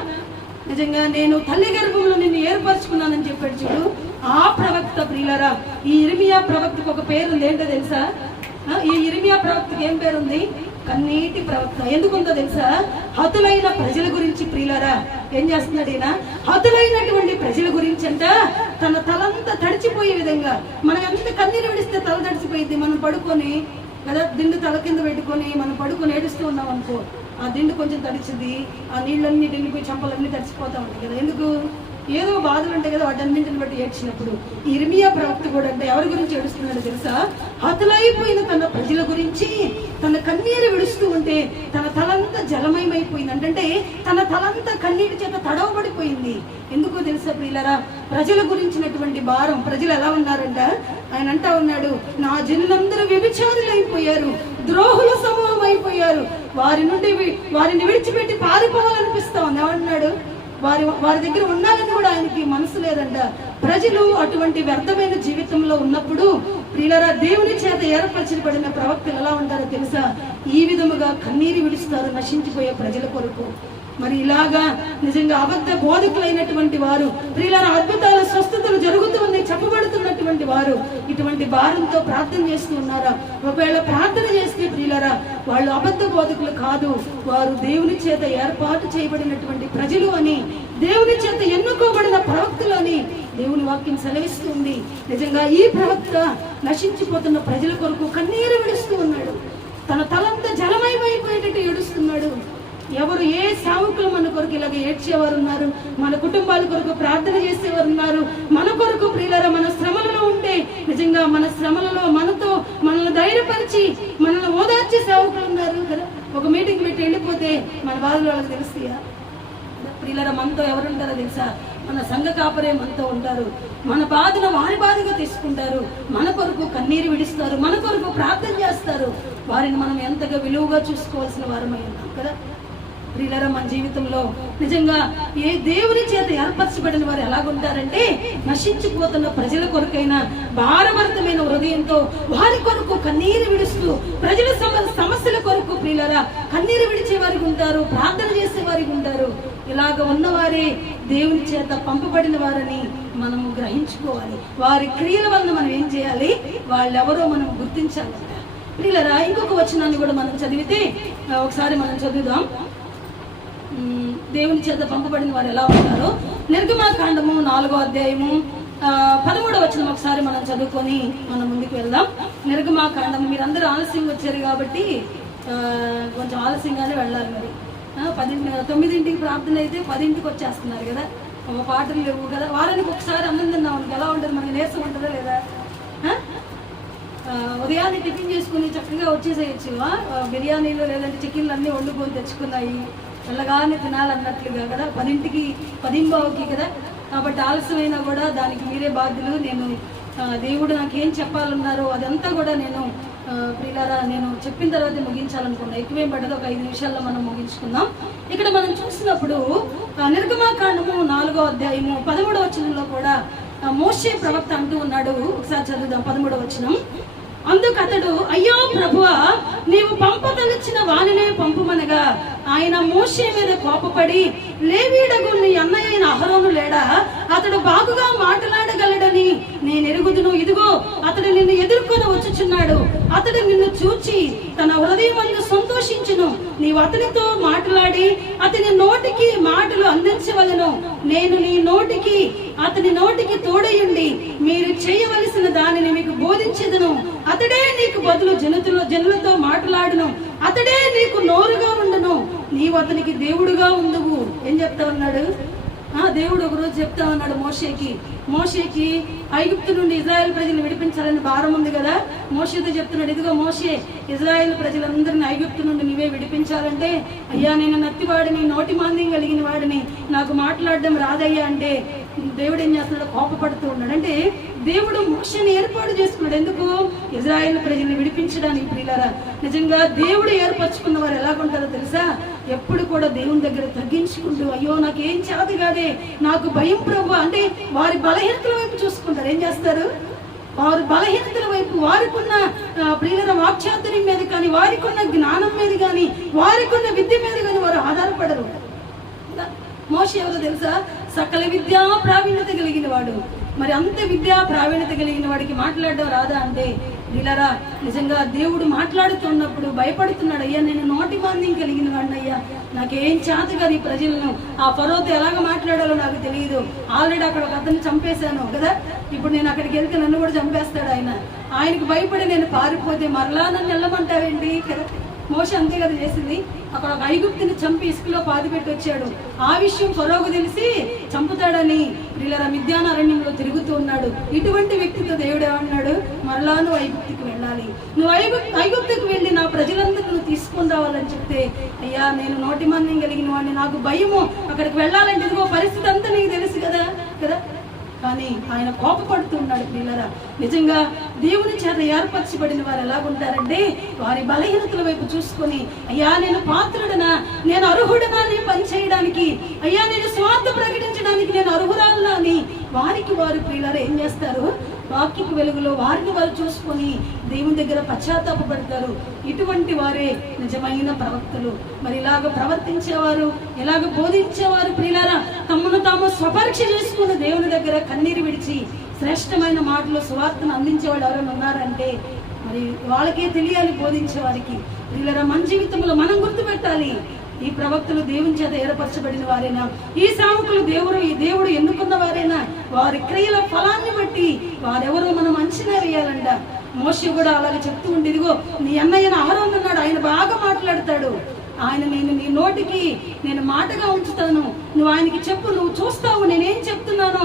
నిజంగా నేను తల్లి గర్భంలో నిన్ను ఏర్పరచుకున్నానని చెప్పాడు చూడు, ఆ ప్రవక్త ప్రియులరా. ఈ ఇర్మియా ప్రవక్తకు ఒక పేరు ఉంది, ఏంటో తెలుసా? ఈ ఇర్మియా ప్రవక్తకి ఏం పేరుంది? కన్నీటి ప్రవక్త. ఎందుకుందో తెలుసా? హతులైన ప్రజల గురించి ప్రియులరా ఏం చేస్తున్నాడు ఈయన? హతులైనటువంటి ప్రజల గురించి అంట తన తలంతా తడిచిపోయే విధంగా, మనం ఎంత కన్నీరు విడిస్తే తల తడిచిపోయింది, మనం పడుకొని కదా దిండు తల కింద పెట్టుకొని మనం పడుకొని ఏడుస్తూ ఉన్నాం అనుకో, ఆ దిండు కొంచెం తడిచింది, ఆ నీళ్ళన్నీ దిండిపోయి చంపలన్నీ తడిచిపోతా ఉంటాయి కదా. ఎందుకు? ఏదో బాధలు ఉంటాయి కదా, వాటన్నింటిని బట్టి ఏడ్చినప్పుడు. ఇర్మియా ప్రవక్త కూడా అంటే ఎవరి గురించి ఏడుస్తున్నాడు తెలుసా? హతులైపోయిన తన ప్రజల గురించి తన కన్నీరు విడుస్తూ ఉంటే తన తలంతా తలంతా జలమయమైపోయింది. అంటే తన తలంతా కన్నీటి చేత తడవబడిపోయింది. ఎందుకో తెలుసా ప్రియులారా, ప్రజల గురించినటువంటి భారం. ప్రజలు ఎలా ఉన్నారంట, ఆయన అంటా ఉన్నాడు, నా జనులందరూ వ్యభిచారులైపోయారు, ద్రోహుల సమూహం అయిపోయారు, వారిని విడిచిపెట్టి పారిపోవాలనిపిస్తా ఉంది. ఏమన్నాడు, వారి దగ్గర ఉండాలని కూడా ఆయనకి మనసు లేదంట. ప్రజలు అటువంటి వ్యర్థమైన జీవితంలో ఉన్నప్పుడు ప్రియులారా, దేవుని చేత ఏర్పరచబడిన ప్రవక్తలు ఎలా ఉంటారో తెలుసా, ఈ విధముగా కన్నీరు విడుస్తారు నశించిపోయే ప్రజల కొరకు. మరి ఇలాగా నిజంగా అబద్ధ బోధకులైనటువంటి వారు ప్రియులారా, అద్భుతాల స్వస్థతలు జరుగుతుంది చెప్పబడుతున్నటువంటి వారు ఇటువంటి భారంతో ప్రార్థన చేస్తూ ఉన్నారా? ఒకవేళ ప్రార్థన చేస్తే ప్రియులారా, వాళ్ళు అబద్ధ బోధకులు కాదు, వారు దేవుని చేత ఏర్పాటు చేయబడినటువంటి ప్రజలు అని, దేవుని చేత ఎన్నుకోబడిన ప్రవక్తలు అని దేవుని వాక్యం సెలవిస్తుంది. నిజంగా ఈ ప్రవక్త నశించిపోతున్న ప్రజల కొరకు కన్నీరు విడుస్తూ ఉన్నాడు. తన తలంతా జలమయమైపోయేటట్టు ఏడుస్తున్నాడు. ఎవరు ఏ సేవకులు మన కొరకు ఇలాగ ఏడ్చేవారు ఉన్నారు, మన కుటుంబాల కొరకు ప్రార్థన చేసేవారు ఉన్నారు, మన కొరకు ప్రియులారా మన శ్రమలలో ఉంటే నిజంగా మన శ్రమలలో మనతో మనల్ని ధైర్యపరిచి మనల్ని ఓదార్చే సేవకులు ఉన్నారు కదా. ఒక మీటింగ్ పెట్టి వెళ్ళిపోతే మన బాధలు వాళ్ళకి తెలుస్తాయా? ప్రియులారా, మనతో ఎవరుంటారో తెలుసా? మన సంఘ కాపరే మనతో ఉంటారు. మన బాధను వారి బాధగా తీసుకుంటారు, మన కొరకు కన్నీరు విడుస్తారు, మన కొరకు ప్రార్థన చేస్తారు. వారిని మనం ఎంతగా విలువగా చూసుకోవాల్సిన వారమై ఉన్నాం కదా. ప్రియులారా, మన జీవితంలో నిజంగా ఏ దేవుని చేత ఏర్పరచబడిన వారు ఎలాగుంటారంటే, నశించిపోతున్న ప్రజల కొరకైనా భారభరితమైన హృదయంతో వారి కొరకు కన్నీరు విడుస్తూ, ప్రజల సమస్యల కొరకు ప్రియులారా కన్నీరు విడిచే వారికి ఉంటారు, ప్రార్థన చేసే వారికి ఉంటారు. ఇలాగ ఉన్నవారే దేవుని చేత పంపబడిన వారని మనము గ్రహించుకోవాలి. వారి క్రియల వలన మనం ఏం చేయాలి, వాళ్ళెవరో మనం గుర్తించాలంట. ప్రియులారా, ఇంకొక వచనాన్ని కూడా మనం చదివితే ఒకసారి మనం చదువుదాం. దేవుని చేత పంపబడిన వారు ఎలా ఉంటారో నిర్గమాకాండము 4వ అధ్యాయము 13వ వచనం ఒకసారి మనం చదువుకొని మనం ముందుకు వెళ్దాం. నిర్గమాకాండం, మీరందరూ ఆలస్యంగా వచ్చారు కాబట్టి కొంచెం ఆలస్యంగానే వెళ్ళాలి. మరి 9ంటికి ప్రార్థన అయితే 10ంటికి వచ్చేస్తున్నారు కదా, పాటలు లేవు కదా. వారానికి ఒకసారి అన్నం తిన్నాం, ఎలా ఉంటుంది, మనకి నీరసం ఉంటుందా లేదా? ఉదయాన్నే టిఫిన్ చేసుకుని చక్కగా వచ్చేసేయచ్చు. బిర్యానీలు లేదంటే చికెన్లు అన్నీ వండుకొని తెచ్చుకున్నాయి, వెళ్ళగానే తినాలన్నట్లుగా కదా. 10ంటికి 10:15కి కదా, కాబట్టి ఆలస్యమైనా కూడా దానికి మీరే బాధ్యులు. నేను దేవుడు నాకేం చెప్పాలన్నారో అదంతా కూడా నేను ప్రియులారా నేను చెప్పిన తర్వాత ముగించాలనుకున్నా. ఎక్కువేం పడ్డది, ఒక 5 నిమిషాల్లో మనం ముగించుకుందాం. ఇక్కడ మనం చూసినప్పుడు నిర్గమాకాండము 4వ అధ్యాయము 13వ వచనంలో కూడా మోషే ప్రవక్త అంటూ ఉన్నాడు. ఒకసారి చదువుదాం 13వ వచనం. అందుకు అతడు, అయ్యో ప్రభువా, నీవు పంపదలిచిన వానినే పంపుమనగా ఆయన మోషే మీద కోపపడి, లేవీయుడగు నీ అన్నయ్య అయిన అహరోను లేడా, అతడు బాగుగా మాట్లాడగలడని నేను ఎరుగుదును. ఇదిగో అతడు నిన్ను ఎదుర్కొని వచ్చుచున్నాడు, అతడు నిన్ను చూచి తన హృదయమందు సంతోషించును. నీవు అతనితో మాట్లాడి అతని నోటికి మాటలు అందించవలను. నేను నీ నోటికి అతని నోటికి తోడయుండి మీరు చేయవలసిన దానిని మీకు బోధించెదను. అతడే నీకు బదులు జనులతో మాట్లాడును, అతడే నీకు నోరుగా ఉండును. నీవు అతనికి దేవుడుగా ఉండువు. ఏం చెప్తా ఉన్నాడు? దేవుడు ఒకరోజు చెప్తా ఉన్నాడు మోషేకి ఐగుప్తు నుండి ఇజ్రాయెల్ ప్రజలను విడిపించాలని భారం ఉంది కదా. మోషేతో చెప్తున్నాడు, ఇదిగో మోషే, ఇజ్రాయెల్ ప్రజలందరినీ ఐగుప్తు నుండి నీవే విడిపించాలంటే, అయ్యా నేను నత్తివాడిని, నోటి మాంద్యం కలిగిన వాడిని, నాకు మాట్లాడడం రాదయ్యా అంటే దేవుడు ఏం చేస్తున్నాడు, కోపపడుతూ ఉన్నాడు. అంటే దేవుడు మోషేని ఏర్పాటు చేసుకున్నాడు. ఎందుకు? ఇజ్రాయెల్ ప్రజల్ని విడిపించడానికి. ప్రియులారా, నిజంగా దేవుడు ఏర్పరచుకున్న వారు ఎలాగుంటారో తెలుసా? ఎప్పుడు కూడా దేవుని దగ్గర తగ్గించుకుంటూ, అయ్యో నాకేం చేత కాదే, నాకు భయం ప్రభు అంటే వారి బలహీనతల వైపు చూసుకుంటారు. ఏం చేస్తారు? వారి బలహీనతల వైపు, వారికున్న ప్రియుల వాక్చాతుర్యం మీద కానీ, వారికున్న జ్ఞానం మీద కానీ, వారికున్న విద్య మీద కానీ వారు ఆధారపడరు. మోషే ఎవరో తెలుసా? సకల విద్యా ప్రావీణ్యత కలిగిన వాడు. మరి అంత విద్యా ప్రావీణ్యత కలిగిన వాడికి మాట్లాడడం రాదా అంటే, వీళ్ళరా నిజంగా దేవుడు మాట్లాడుతున్నప్పుడు భయపడుతున్నాడు. అయ్యా నేను నోటి మాంద్యం కలిగిన వాడిని, అయ్యా నాకేం చేత కాదు ఈ ప్రజలను, ఆ ఫరోతో ఎలాగ మాట్లాడాలో నాకు తెలియదు. ఆల్రెడీ అక్కడ ఒక అతన్ని చంపేశాను కదా, ఇప్పుడు నేను అక్కడికి వెళ్తే నన్ను కూడా చంపేస్తాడు ఆయన. ఆయనకు భయపడి నేను పారిపోతే మరలా నన్ను వెళ్ళమంటావేంటి కదా. మోషే అంతే కదా చేసింది. అక్కడ ఒక ఐగుప్తుని చంపి ఇసుకలో పాతిపెట్టి వచ్చాడు. ఆ విషయం ఫరోకు తెలిసి చంపుతాడని వీళ్ళ మిద్యాన అరణ్యంలో తిరుగుతూ ఉన్నాడు. ఇటువంటి వ్యక్తితో దేవుడు ఏమన్నాడు? మరలా నువ్వు ఐగుప్తుకి వెళ్ళాలి, నువ్వు ఐగుప్తుకి వెళ్ళి నా ప్రజలందరూ నువ్వు తీసుకొని రావాలి. కావాలని చెప్తే, అయ్యా నేను నోటి మందం కలిగిన వాడిని, నాకు భయము, అక్కడికి వెళ్ళాలంటే ఇదిగో పరిస్థితి అంతా నీకు తెలుసు కదా కదా కానీ ఆయన కోపపడుతున్నాడు. ప్రియులారా, నిజంగా దేవుని చేత ఏర్పరచబడిన వారు ఎలాగుంటారంటే, వారి బలహీనతల వైపు చూసుకొని, అయ్యా నేను పాత్రుడనా, నేను అర్హుడనా అని పని చేయడానికి, అయ్యా నేను స్వార్థ ప్రకటించడానికి నేను అర్హురాలునా అని వారికి వారు ప్రియులారా ఏం చేస్తారు, వాక్యపు వెలుగులో వారిని వారు చూసుకొని దేవుని దగ్గర పశ్చాత్తాపడతారు. ఇటువంటి వారే నిజమైన ప్రవక్తలు. మరి ఇలాగ ప్రవర్తించేవారు, ఇలాగ బోధించేవారు ప్రియులారా, తమను తాము స్వపరీక్ష చేసుకుని దేవుని దగ్గర కన్నీరు విడిచి శ్రేష్టమైన మాటలు సువార్తను అందించేవాడు ఎవరైనా ఉన్నారంటే మరి వాళ్ళకే తెలియాలి బోధించే వారికి. ప్రియులారా, మన జీవితంలో మనం గుర్తుపెట్టాలి, ఈ ప్రవక్తలు దేవుని చేత ఏర్పరచబడిన వారేనా, ఈ సేవకులు దేవుడు ఎన్నుకున్న వారేనా, వారి క్రియల ఫలాన్ని బట్టి వారెవరో మనం అంచనా వేయాలంట. మోషే కూడా అలాగే చెప్తూ ఉండి, ఇదిగో నీ అన్నయ్యన అహరోను ఉన్నాడు, ఆయన బాగా మాట్లాడతాడు, ఆయన నేను నీ నోటికి నేను మాటగా ఉంచుతాను, నువ్వు ఆయనకి చెప్పు, నువ్వు చూస్తావు నేనేం చెప్తున్నాను,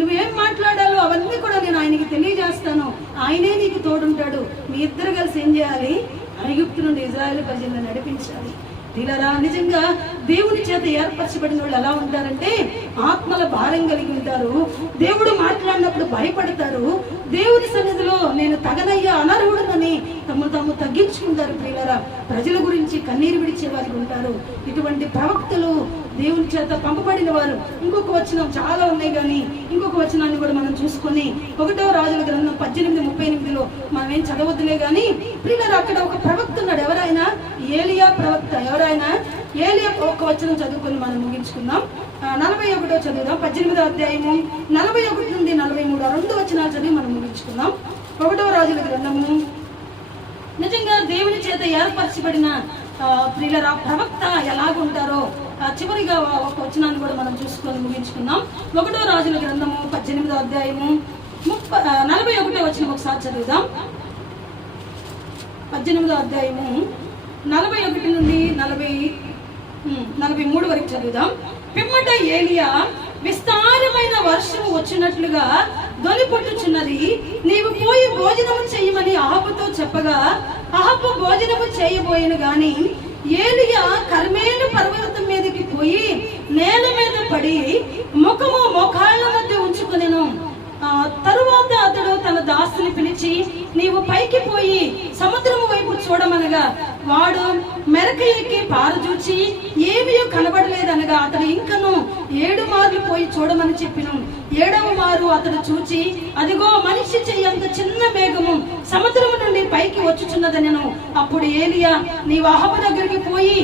నువ్వేం మాట్లాడాలో అవన్నీ కూడా నేను ఆయనకి తెలియజేస్తాను, ఆయనే నీకు తోడుంటాడు. మీ ఇద్దరు కలిసి ఏం చేయాలి, ఐగుప్తు నుండి ఇజ్రాయేలు ప్రజలను నడిపించాలి. ప్రియులారా, నిజంగా దేవుని చేత ఏర్పరచబడిన వాళ్ళు ఎలా ఉంటారంటే ఆత్మల భారం కలిగి ఉంటారు. దేవుడు మాట్లాడినప్పుడు భయపడతారు. దేవుని సన్నిధిలో నేను తగనయ్యా అనర్హుడనని తాము తగ్గించుకుంటారు. ప్రియులారా, ప్రజల గురించి కన్నీరు విడిచే వారికి ఉంటారు. ఇటువంటి ప్రవక్తలు దేవుని చేత పంపబడిన వారు. ఇంకొక వచనం చాలా ఉన్నాయి, కానీ ఇంకొక వచనాన్ని కూడా మనం చూసుకొని 1వ రాజుల గ్రంథం 18:38 మనం ఏం చదవద్దులే కానీ ప్రియులారా, అక్కడ ఒక ప్రవక్త ఉన్నాడు. ఎవరైనా ఏలియా ప్రవక్త. ఎవరైనా ఏలియా ఒక వచనం చదువుకొని మనం ముగించుకుందాం. 41 చదువుదాం. 18వ అధ్యాయము 41 నుండి 43 2 వచనాలు చదివి మనం ముగించుకుందాం. 1వ రాజుల గ్రంథము. నిజంగా దేవుని చేత ఏర్పరచబడిన ప్రియులారా ప్రవక్త ఎలాగుంటారో చివరిగా ఒక వచనాన్ని కూడా మనం చూసుకొని ముగించుకుందాం. 1వ రాజుల గ్రంథము 18వ అధ్యాయము 41 వచనం ఒకసారి చదువుదాం. 18వ అధ్యాయము 41 నుండి 43 వరకు చదువుదాం. పిమ్మట ఏలియా, విస్తారమైన వర్షము వచ్చినట్లుగా దొలిపొట్టుచున్నది, నీవు పోయి భోజనము చేయమని అహాబుతో చెప్పగా అహాబు భోజనము చేయబోయిన గాని ఏలియా కర్మేలు పర్వతం మీదకి పోయి నేల మీద పడి ముఖము మోకాళ్ళ మధ్య ఉంచుకొనెను. తరువాత అతడు తన దాసుని పిలిచి, నీవు పైకి పోయి సముద్రము వైపు చూడమనగా వాడు మెరక ఎక్కి పారజూచి ఏమీ కనబడలేదనగా అతడు ఇంకను 7 మార్లు పోయి చూడమని చెప్పిను. 7వ మారు అతడు చూచి, అదిగో మనిషి చెయ్యంత చిన్న మేఘము సముద్రము నుండి పైకి వచ్చుచున్నదనెను. అప్పుడు ఏలియా, నీవు అహాబు దగ్గరికి పోయి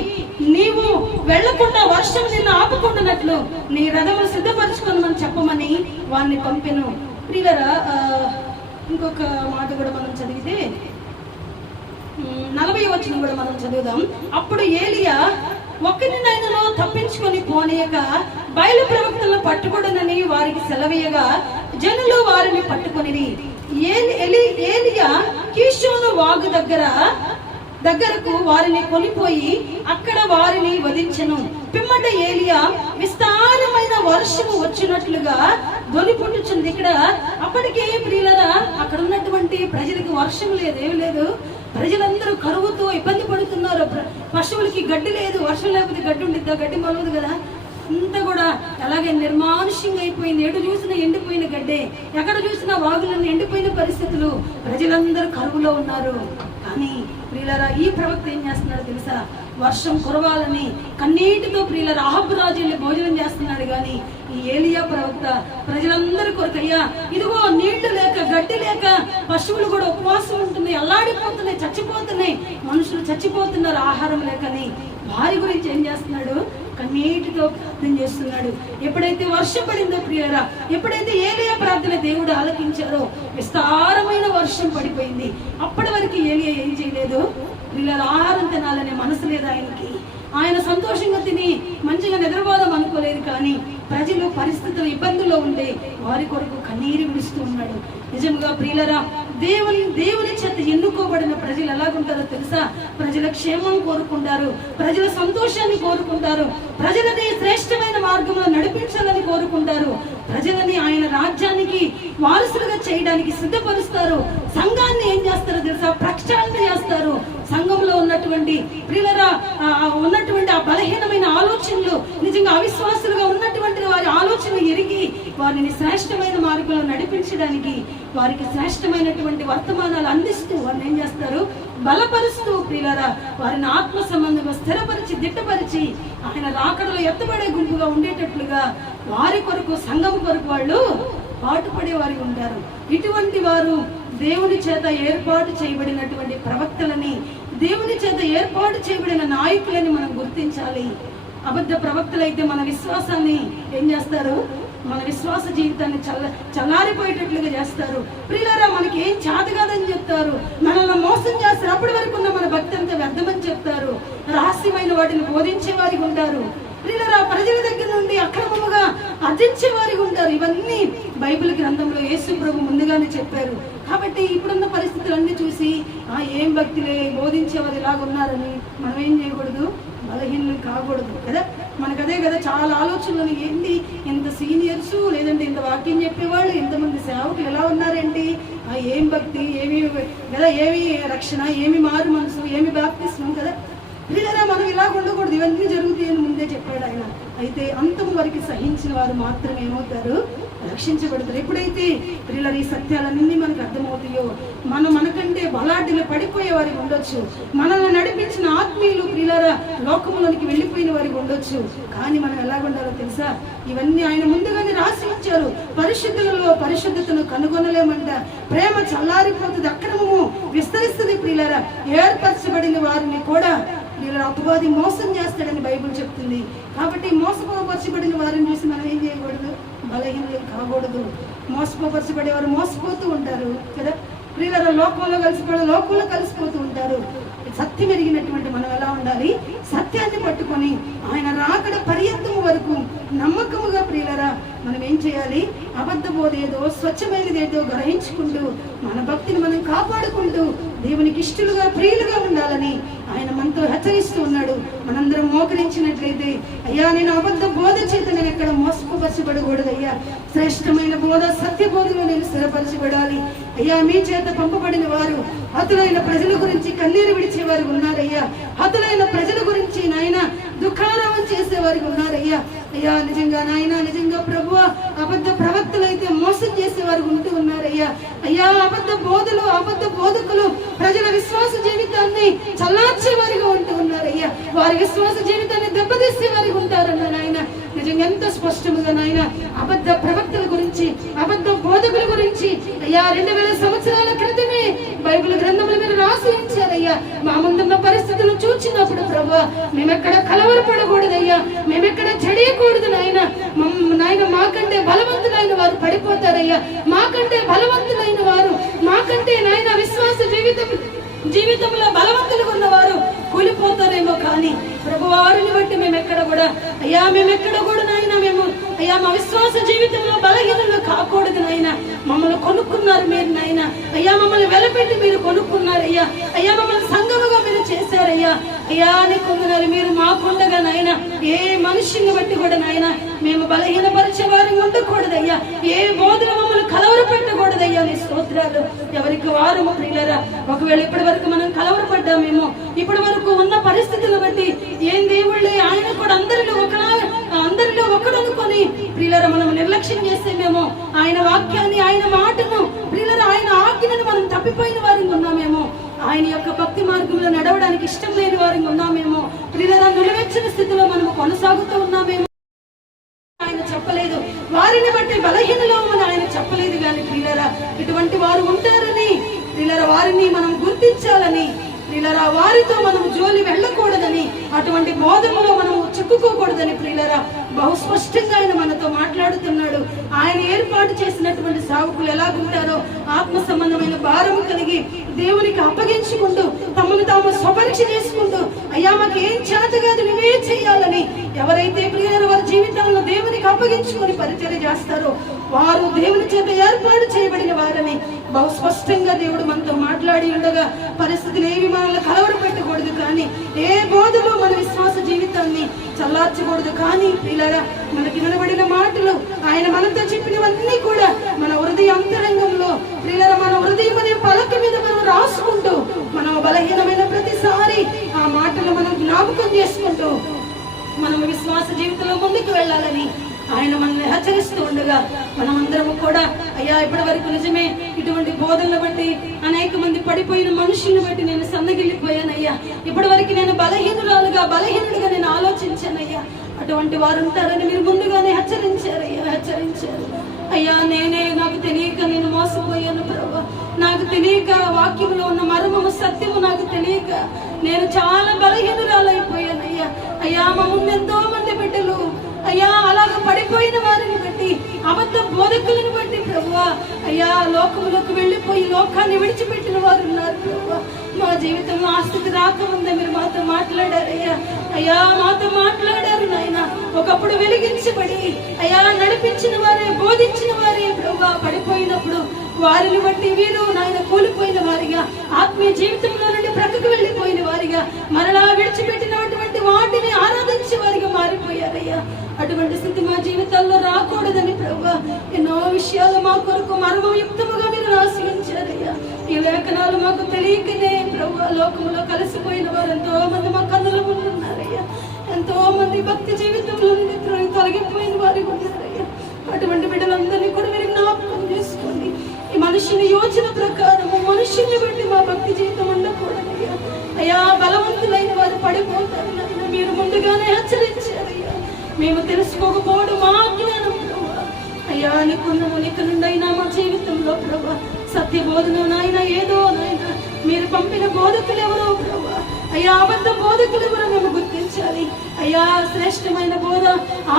నీవు వెళ్లకుండా వర్షం నిన్ను ఆపుకుంటున్నట్లు నీ రథమును సిద్ధపరచుకోమని చెప్పమని వారిని పంపెను. ప్రియులారా, ఇంకొక మాట కూడా మనం చదివితే 40వ వచనం కూడా మనం చదువుదాం. అప్పుడు ఏలియా, ఒక్కరినైనాలో తప్పించుకొని పోనీయక బయలు ప్రవక్తలను పట్టుకొడనని వారికి సెలవీయగా జనులు వారిని పట్టుకొనిరి. ఏలియా కీషోను వాగు దగ్గరకు వారిని కొనిపోయి అక్కడ వారిని వధించెను. పిమ్మట ఏలియా విస్తారమైన వర్షము వచ్చినట్లుగా దొలిపుట్టుచుంది. ఇక్కడ అప్పటికే ప్రియులరా, అక్కడ ఉన్నటువంటి ప్రజలకు వర్షం లేదు, ఏమి లేదు. ప్రజలందరూ కరువుతో ఇబ్బంది పడుతున్నారు. పశువులకి గడ్డి లేదు. వర్షం లేకపోతే గడ్డి ఉండిద్దా? గడ్డి మొలవదు కదా. అంతా కూడా అలాగే నిర్మానుష్యంగా అయిపోయింది. ఎటు చూసినా ఎండిపోయిన గడ్డే, ఎక్కడ చూసినా వాగులన్నీ ఎండిపోయిన పరిస్థితులు. ప్రజలందరూ కరువులో ఉన్నారు. కానీ ప్రియులారా, ఈ ప్రవక్త ఏం చేస్తున్నాడు తెలుసా? వర్షం కురవాలని కన్నీటితో ప్రియులారా అహాబు రాజు భోజనం చేస్తున్నాడు. కానీ ఈ ఏలియా ప్రవక్త ప్రజలందరి కొరకయ్యా, ఇదిగో నీళ్లు లేక గడ్డి లేక పశువులు కూడా ఉపవాసం ఉంటున్నాయి, అల్లాడిపోతున్నాయి, చచ్చిపోతున్నాయి, మనుషులు చచ్చిపోతున్నారు ఆహారం లేకని. వారి గురించి ఏం చేస్తున్నాడు? కన్నీటితో ప్రార్థన చేస్తున్నాడు. ఎప్పుడైతే వర్షం పడిందో ప్రియులారా, ఎప్పుడైతే ఏలియా ప్రార్థన దేవుడు ఆలకించారో విస్తారమైన వర్షం పడిపోయింది. అప్పటి వరకు ఏలియా ఏం చేయలేదు ప్రియులారా, ఆహారం తినాలనే మనసు లేదు ఆయనకి. ఆయన సంతోషంగా తిని మంచిగా నిద్రపోదాం అనుకోలేదు. కానీ ప్రజలు పరిస్థితులు ఇబ్బందుల్లో ఉండే వారి కొరకు కన్నీరు విడుస్తూ ఉన్నాడు. నిజంగా ప్రియులరా, దేవుని చేత ఎన్నుకోబడిన ప్రజలు ఎలాగుంటారో తెలుసా? ప్రజల క్షేమం కోరుకుంటారు, ప్రజల సంతోషాన్ని కోరుకుంటారు, ప్రజలని శ్రేష్టమైన మార్గంలో నడిపించాలని కోరుకుంటారు, ప్రజలని ఆయన రాజ్యానికి వారసులుగా చేయడానికి సిద్ధపరుస్తారు. సంఘాన్ని ఏం చేస్తారో తెలుసా? ప్రక్షాళన చేస్తారు. సంఘంలో ఉన్నటువంటి ప్రియులరా ఉన్నటువంటి ఆ బలహీనమైన ఆలోచనలు, నిజంగా అవిశ్వాసులుగా ఉన్నటువంటి వారి ఆలోచనలు ఎరిగి వారిని శ్రేష్టమైన మార్గంలో నడిపించడానికి, వారికి శ్రేష్టమైనటువంటి వర్తమానాలు అందిస్తూ వారిని ఏం చేస్తారు? బలపరుస్తూ ప్రియులరా వారిని ఆత్మ సంబంధంగా స్థిరపరిచి దిట్టపరిచి ఆయన రాకడలో ఎత్తబడే గుంపుగా ఉండేటట్లుగా వారి కొరకు, సంఘం కొరకు వాళ్ళు పాటుపడే వారికి ఉంటారు. ఇటువంటి వారు దేవుని చేత ఏర్పాటు చేయబడినటువంటి ప్రవక్తలని, దేవుని చేత ఏర్పాటు చేయబడిన నాయకులని మనం గుర్తించాలి. అబద్ధ ప్రవక్తలైతే మన విశ్వాసాన్ని ఏం చేస్తారు? మన విశ్వాస జీవితాన్ని చల్లారిపోయేటట్లుగా చేస్తారు. ప్రియులారా, మనకి ఏం చేత కాదని చెప్తారు, మనల్ని మోసం చేస్తారు. అప్పటి వరకు ఉన్న మన భక్తి అంతా వ్యర్థమని చెప్తారు. రహస్యమైన వాటిని బోధించే వారికి ఉంటారు. ప్రియులారా, ప్రజల దగ్గర నుండి అక్రమముగా అర్జించే వారికి ఉంటారు. ఇవన్నీ బైబిల్ గ్రంథంలో యేసు ప్రభు ముందుగానే చెప్పారు. కాబట్టి ఇప్పుడున్న పరిస్థితులన్నీ చూసి ఏం భక్తులే బోధించేవారు ఇలాగ ఉన్నారని మనం ఏం చేయకూడదు? బలహీనం కాకూడదు కదా. మనకు అదే కదా చాలా ఆలోచనలు. ఏంటి ఇంత సీనియర్స్, లేదంటే ఇంత వాక్యం చెప్పేవాళ్ళు, ఇంతమంది సేవకులు ఎలా ఉన్నారేంటి? ఏం భక్తి, ఏమి కదా, ఏమి రక్షణ, ఏమి మారు మనసు, ఏమి బాప్తిస్మం కదా. ప్రియులారా, మనం ఇలాగ ఉండకూడదు. ఇవన్నీ జరుగుతాయని ముందే చెప్పాడు ఆయన. అయితే అంతము వరకు సహించిన వారు మాత్రమే ఏమవుతారు? రక్షించబడతారు. ఎప్పుడైతే ప్రియులారా ఈ సత్యాలన్నీ మనకు అర్థమవుతాయో, మనకంటే బలాఢ్యులు పడిపోయే వారికి ఉండొచ్చు, మనల్ని నడిపించిన ఆత్మీయులు ప్రియులారా లోకములోనికి వెళ్ళిపోయిన వారికి ఉండొచ్చు. కానీ మనం ఎలాగుండాలో తెలుసా? ఇవన్నీ ఆయన ముందుగానే రాసి ఇచ్చారు. పరిశుద్ధులలో పరిశుద్ధతను కనుగొనలేమంట. ప్రేమ చల్లారిపోతుంది, అక్రమము విస్తరిస్తుంది. ప్రియులారా, ఏర్పరచబడిన వారిని కూడా వీళ్ళ అపవాది మోసం చేస్తాడని బైబిల్ చెప్తుంది. కాబట్టి మోసపరచబడిన వారిని చూసి మనం ఏం చేయకూడదు? బలహీనలు కాకూడదు. మోసపరచబడేవారు మోసపోతూ ఉంటారు కదా. ప్రియులారా, లోకంలో కలిసిపోతూ ఉంటారు. సత్యం ఎరిగినటువంటి మనం ఎలా ఉండాలి? సత్యాన్ని పట్టుకొని ఆయన రాకడ పర్యంతము వరకు నమ్మకముగా ప్రియులారా మనం ఏం చేయాలి? అబద్ధ బోధేదో స్వచ్ఛమైనదేదో గ్రహించుకుంటూ మన భక్తిని మనం కాపాడుకుంటూ దేవునికి ఇష్టలుగా ప్రియులుగా ఉండాలని ఆయన మనతో హెచ్చరిస్తూ ఉన్నాడు. మనందరం మోకరించినట్లయితే, అయ్యా నేను అబద్ధ బోధ చేత నేను ఎక్కడ మోసపరచబడకూడదు అయ్యా, శ్రేష్టమైన బోధ సత్య బోధలో నేను స్థిరపరచబడాలి అయ్యా. మీ చేత పంపబడిన వారు హతులైన ప్రజల గురించి కన్నీరు విడిచేవారు ఉన్నారయ్యా. హతులైన ప్రజల గురించి నాయన దుఃఖారామం చేసేవారికి ఉన్నారయ్యా. అయ్యా నిజంగా నాయన, నిజంగా ప్రభువా, అబద్ధ ప్రవక్తలైతే మోసం చేసేవారు ఉంటూ ఉన్నారయ్యా. అయ్యా, అబద్ధ బోధలు, అబద్ధ బోధకులు ప్రజల విశ్వాస జీవితాన్ని చల్లార్చేవారిగా ఉంటూ ఉన్నారయ్యా. వారి విశ్వాస జీవితాన్ని దెబ్బతీసేవారిగా ఉంటారన్న నాయన. నిజంగా ఎంత స్పష్టంగా నాయన అబద్ధ ప్రవక్తల గురించి, అబద్ధ బోధకుల గురించి అయ్యా 2000 సంవత్సరాల క్రితమే బైబిల్ గ్రంథంలో మీరు రాసి ఉంచారయ్యా. మా ముందున్న పరిస్థితులు చూచినప్పుడు ప్రభువా మేమెక్కడ కలవరపడకూడదయ్యా, మేమెక్కడ చెడియకూడదు నాయన. మాకంటే బలవంతులైన వారు పడిపోతారయ్యా, మాకంటే బలవంతులైన వారు, మాకంటే నాయన విశ్వాస జీవితంలో బలవంతులుగా ఉన్నవారు కూలిపోతారేమో. కానీ ప్రభు వారిని బట్టి మేమెక్కడ కూడా నాయన అయ్యా మా విశ్వాస జీవితంలో బలహీనలు కాకూడదు నాయన. మమ్మల్ని కొనుక్కున్నారు మీరు నాయన అయ్యా, మమ్మల్ని వెలపెట్టి మీరు కొనుక్కున్నారయ్యా. అయ్యా మమ్మల్ని సంగముగా మీరు చేశారయ్యా. అయ్యా నీ కొందనాలు మీరు మాకుండగా నాయన ఏ మనుషుల్ని బట్టి కూడా నాయన మేము బలహీనపరిచే వారి ఉండకూడదయ్యా. ఏ బోధన మమ్మల్ని కలవరపెట్టకూడదయ్యా. నీ స్తోత్రాలు. ఎవరికి వారు ప్రియులారా, ఒకవేళ ఇప్పటి వరకు మనం కలవరపడ్డామేమో, ఇప్పటి వరకు ఉన్న పరిస్థితులను బట్టి ఏం దేవుళ్ళే ఆయన కూడా అందరిలో ఒకడు అనుకొని ప్రియులారా మనం నిర్లక్ష్యం చేసేమేమో, ఆయన వాక్యాన్ని, ఆయన మాటను ప్రియులారా ఆయన ఆజ్ఞను మనం తప్పిపోయిన వారికి ఉన్నామేమో, ఆయన యొక్క భక్తి మార్గంలో నడవడానికి ఇష్టం లేని వారికి ఉన్నామేమో, ప్రియులారా నిలవెచ్చిన స్థితిలో మనము కొనసాగుతూ ఉన్నామేమో. ఆయన చెప్పలేదు వారిని బట్టి బలహీనలో ఆయన చెప్పలేదు. కానీ ప్రియులారా ఇటువంటి వారు ఉంటారని ప్రియులారా వారిని మనం గుర్తించాలని, ప్రియులారా వారితో మనం జోలి వెళ్ళకూడదని, అటువంటి బోధనలో మనం చిక్కుకోకూడదని ప్రియులరా బహు స్పష్టంగా ఆయన మనతో మాట్లాడుతున్నాడు. ఆయన ఏర్పాటు చేసినటువంటి సేవకులు ఎలాగుంటారో ఆత్మ సంబంధమైన భారము కలిగి దేవునికి అప్పగించుకుంటూ తమను తాము స్వపరీక్ష చేసుకుంటూ అయ్యా మాకు ఏం చేత కాదు నువ్వే చేయాలని ఎవరైతే ప్రియుల వారి జీవితాలను దేవునికి అప్పగించుకొని పరిచర్య చేస్తారో వారు దేవుని చేత ఏర్పాటు చేయబడిన వారని బహు స్పష్టంగా దేవుడు మనతో మాట్లాడి ఉండగా పరిస్థితులు ఏవి మనల్ని కలవరపెట్టకూడదు, కానీ ఏ బోధలో మన విశ్వాస జీవితాన్ని చల్లార్చకూడదు. కానీ పిల్లరా మనకి వినబడిన మాటలు ఆయన మనతో చెప్పినవన్నీ కూడా మన హృదయ అంతరంగంలో పిల్లల మన హృదయం అనే పలక మీద మనం రాసుకుంటూ మనం బలహీనమైన ప్రతిసారి ఆ మాటలు మనం జ్ఞాపకం చేసుకుంటూ మనం విశ్వాస జీవితంలో ముందుకు వెళ్ళాలని ఆయన మనల్ని హెచ్చరిస్తూ ఉండగా మనమందరము కూడా అయ్యా ఇప్పటి వరకు నిజమే ఇటువంటి బోధనలు బట్టి అనేక మంది పడిపోయిన మనుషుల్ని బట్టి నేను సన్నగిల్లిపోయానయ్యా, ఇప్పటి వరకు నేను బలహీనుడిగా నేను ఆలోచించానయ్యా, అటువంటి వారు ఉంటారని మీరు ముందుగానే హెచ్చరించారు అయ్యా. నాకు తెలియక నేను మోసపోయాను ప్రభు, నాకు తెలియక వాక్యంలో ఉన్న మర్మము సత్యము నాకు తెలియక నేను చాలా బలహీనురాలైపోయానయ్యా. అయ్యా మా ముందు ఎంతో మంది బిడ్డలు అయ్యా అలాగ పడిపోయిన వారిని బట్టి అబద్ధ బోధకులను బట్టి ప్రభువా అయ్యా లోకములకు వెళ్ళిపోయి లోకాన్ని విడిచిపెట్టిన వారు ఉన్నారు ప్రభువా. మా జీవితంలో ఆ స్థితి రాకముందే మీరు మాతో మాట్లాడారయ్యా. అయ్యా మాతో మాట్లాడారు నాయన. ఒకప్పుడు వెలిగించబడి అయ్యా నడిపించిన వారే బోధించిన వారే ప్రభువా పడిపోయినప్పుడు వారిని బట్టి వీరు నాయన కూలిపోయిన వారిగా ఆత్మీయ జీవితంలో నుండి ప్రక్కకు వెళ్ళిపోయిన వారిగా మరలా విడిచిపెట్టినటువంటి వాటిని ఆరాధించే వారిగా మారిపోయారయ్యా. అటువంటి స్థితి మా జీవితాల్లో రాకూడదని ప్రభువా ఎన్నో విషయాలు మా కొరకు మర్మయుక్తముగా మీరు రాసి ఉంచారయ్యా. ఈ లేఖనాలు మాకు తెలియకనే ప్రభువా లోకములో కలిసిపోయిన వారు ఎంతో మంది మా కన్నుల ముందు ఉన్నారయ్యా. ఎంతో మంది భక్తి జీవితంలో నుండి తొలగిపోయిన వారు ఉన్నారయ్యా. అటువంటి బిడ్డలందరినీ కూడా మీరు జ్ఞాపకం చేసుకోండి. ఈ మనుషుని యోచన ప్రకారము మనుషుల్ని బట్టి మా భక్తి జీవితం ఉండకూడదయ్యా. అయ్యా బలవంతులైన వారు పడిపోతారు మీరు ముందుగానే హెచ్చరించారయ్యా. మేము తెలుసుకోకపోవడం మా జ్ఞానం ప్రభా. అయ్యా నీకున్నాము నీకు నుండైనా మా జీవితంలో ప్రభా సత్య బోధన నాయన ఏదో నాయన మీరు పంపిన బోధకులు ఎవరో ప్రభా. అయ్యా అబద్ధ బోధకులు ఎవరో మేము గుర్తించాలి అయ్యా. శ్రేష్టమైన బోధ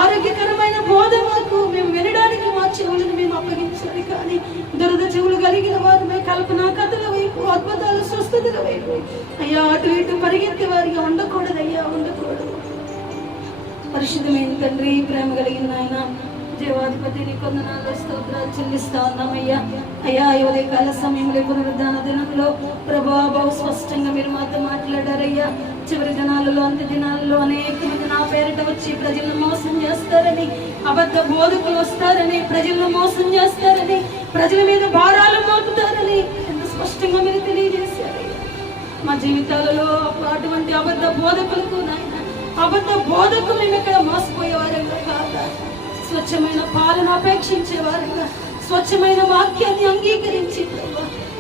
ఆరోగ్యకరమైన బోధ మాకు మేము వినడానికి మా చెవులను మేము అప్పగించాలి. కానీ దురద చెవులు కలిగిన వారు మేము కల్పన కథల వైపు అద్భుతాలు స్వస్థతల వైపు అయ్యా అటు ఇటు పరిగెత్తే వారిగా ఉండకూడదయ్యా, ఉండకూడదు. పరిశుద్ధమైన తండ్రి ప్రేమ కలిగిన ఆయన దేవాధిపతి నీ కొందనాలు స్తోత్రాలు చెల్లిస్తా ఉన్నామయ్యా. అయ్యా ఈ ఉదయకాల సమయంలో పునరుద్ధాన దినంలో ప్రభువా బహు స్పష్టంగా మీరు మాతో మాట్లాడారయ్యా. చివరి దినాలలో అంత్య దినాలలో అనేక మంది నా పేరిట వచ్చి ప్రజలను మోసం చేస్తారని, అబద్ధ బోధకులు వస్తారని, ప్రజలను మోసం చేస్తారని, ప్రజల మీద భారాలు మోపుతారని ఎంత స్పష్టంగా మీరు తెలియజేశారయ్యా. మా జీవితాలలో అటువంటి అబద్ధ బోధకులకు నాయన అబద్ధ బోధకులు మేము ఇక్కడ మోసపోయేవారంగా కాదా, స్వచ్ఛమైన పాలన అపేక్షించేవారుగా స్వచ్ఛమైన వాక్యాన్ని అంగీకరించి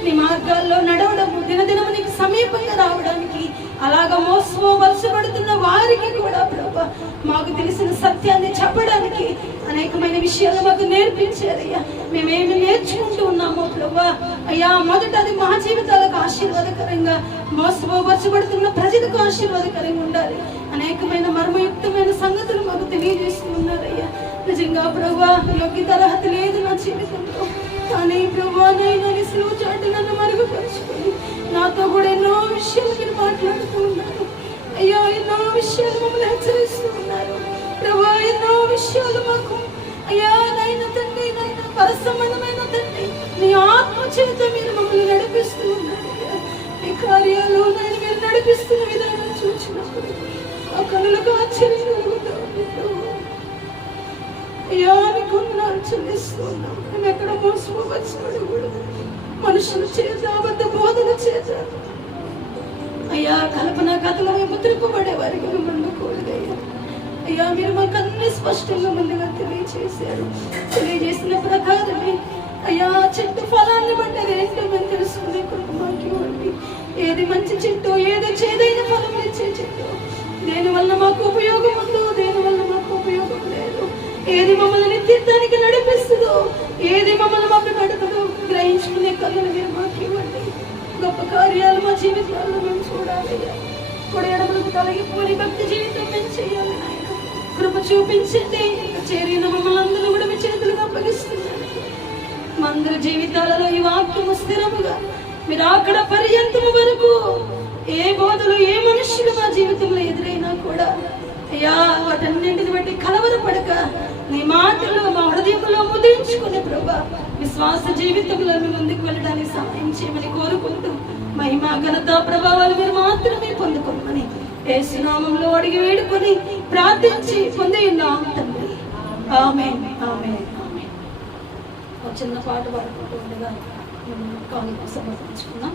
నీ మార్గాల్లో నడవడము దినదినము నీకు సమీపంగా రావడానికి అలాగా మోసపడుతున్న వారికి కూడా ప్రభా మాకు తెలిసిన సత్యాన్ని చెప్పడానికి అనేకమైన విషయాలు మాకు నేర్పించారయ్యా. మేమేమి నేర్చుకుంటూ ఉన్నామో ప్రభా అయ్యా మొదట అది మా జీవితాలకు ఆశీర్వాదకరంగా మోసపరచబడుతున్న ప్రజలకు ఆశీర్వాదకరంగా ఉండాలి. అనేకమైన మర్మయుక్తమైన సంగతులు మాకు తెలియజేస్తున్నారయ్యా. నిజంగా ప్రభా యోగ్యత అర్హత లేదు నా జీవితంలో, కానీ ప్రభా నైనా నిలువు చాటు నన్ను మరుగుపరుచుకొని నాతో కూడా ఎన్నో విషయాలు మీరు మాట్లాడుతూ ఉన్నారు అయ్యా. ఎన్నో విషయాలు మమ్మల్ని హెచ్చరిస్తూ ఉన్నారు ప్రభా. ఎన్నో విషయాలు మాకు అయ్యా నైనా తండ్రి నైనా పరసంబంధమైన తండ్రి నీ ఆత్మ చేత మీరు మమ్మల్ని నడిపిస్తూ ఉన్నారు అయ్యా. ఈ కార్యాలు నేను మీరు నడిపిస్తున్న విధానం చూసినప్పుడు ఆ కనులకు ఆశ్చర్యం కలుగుతూ ఉంది అయ్యా. నీకు చెల్లిస్తున్నాం. మేము ఎక్కడ మోసపోవచ్చుడు కూడా మనుషుల చేత అబద్ధ బోధన చేత అయ్యా కల్పన కథలో మేము తిరుగుబడే వారికి మేము ఉండకూడదయ్యా. అయ్యా మీరు మాకు అన్ని స్పష్టంగా ముందుగా తెలియజేశారు. తెలియజేసిన ప్రకారమే అయ్యా చెట్టు ఫలాన్ని బట్టి అదేంటో మేము తెలుసుకునే కొరకు మాకు ఇవ్వండి. ఏది మంచి చెట్టు, ఏదో చేదైన ఫలం ఇచ్చే చెట్టు, దేని వల్ల మాకు ఉపయోగం ఉందో, దేని వల్ల మాకు ఉపయోగం లేదు, ఏది మమ్మల్ని నిత్యానికి నడిపిస్తుందో, ఏది మమ్మల్ని మాకు నడుపుదో గ్రహించుకునే కళ్ళను మీరు మాకు ఇవ్వండి. గొప్ప కార్యాలు మా జీవితాల్లో మేము చూడాలయ్యా. కొడి ఎడమలకు తొలగిపోని భక్తి జీవితం మేము చేయాలి నాయన. కృప చూపించండి. చేరిన మమ్మల్ని అందరూ కూడా మీ చేతులుగా అప్పగిస్తున్నాను. మా అందరి జీవితాలలో ఈ వాక్యము స్థిరముగా మీరు అక్కడ పర్యంతము వరకు ఏ బోధలు ఏ మనుషులు మా జీవితంలో ఎదురైనా కూడా అయ్యా వాటన్నింటిని బట్టి కలవరపడక నీ మాటలు మా హృదయంలో ముద్రించుకునే ప్రభా విశ్వాస జీవితంలో మీ ముందుకు వెళ్ళడానికి సహాయం చేయమని కోరుకుంటూ మహిమ ఘనత ప్రభావాలు మీరు మాత్రమే పొందుకోమని యేసు నామములో అడిగి వేడుకొని ప్రార్థించి పొంది ఉన్నాం తండ్రి. ఆమేన్ ఆమేన్ ఆమేన్. ఒక చిన్న పాట పాడుకుంటూ ఉండగా కాలు సమర్పించుకున్నాం.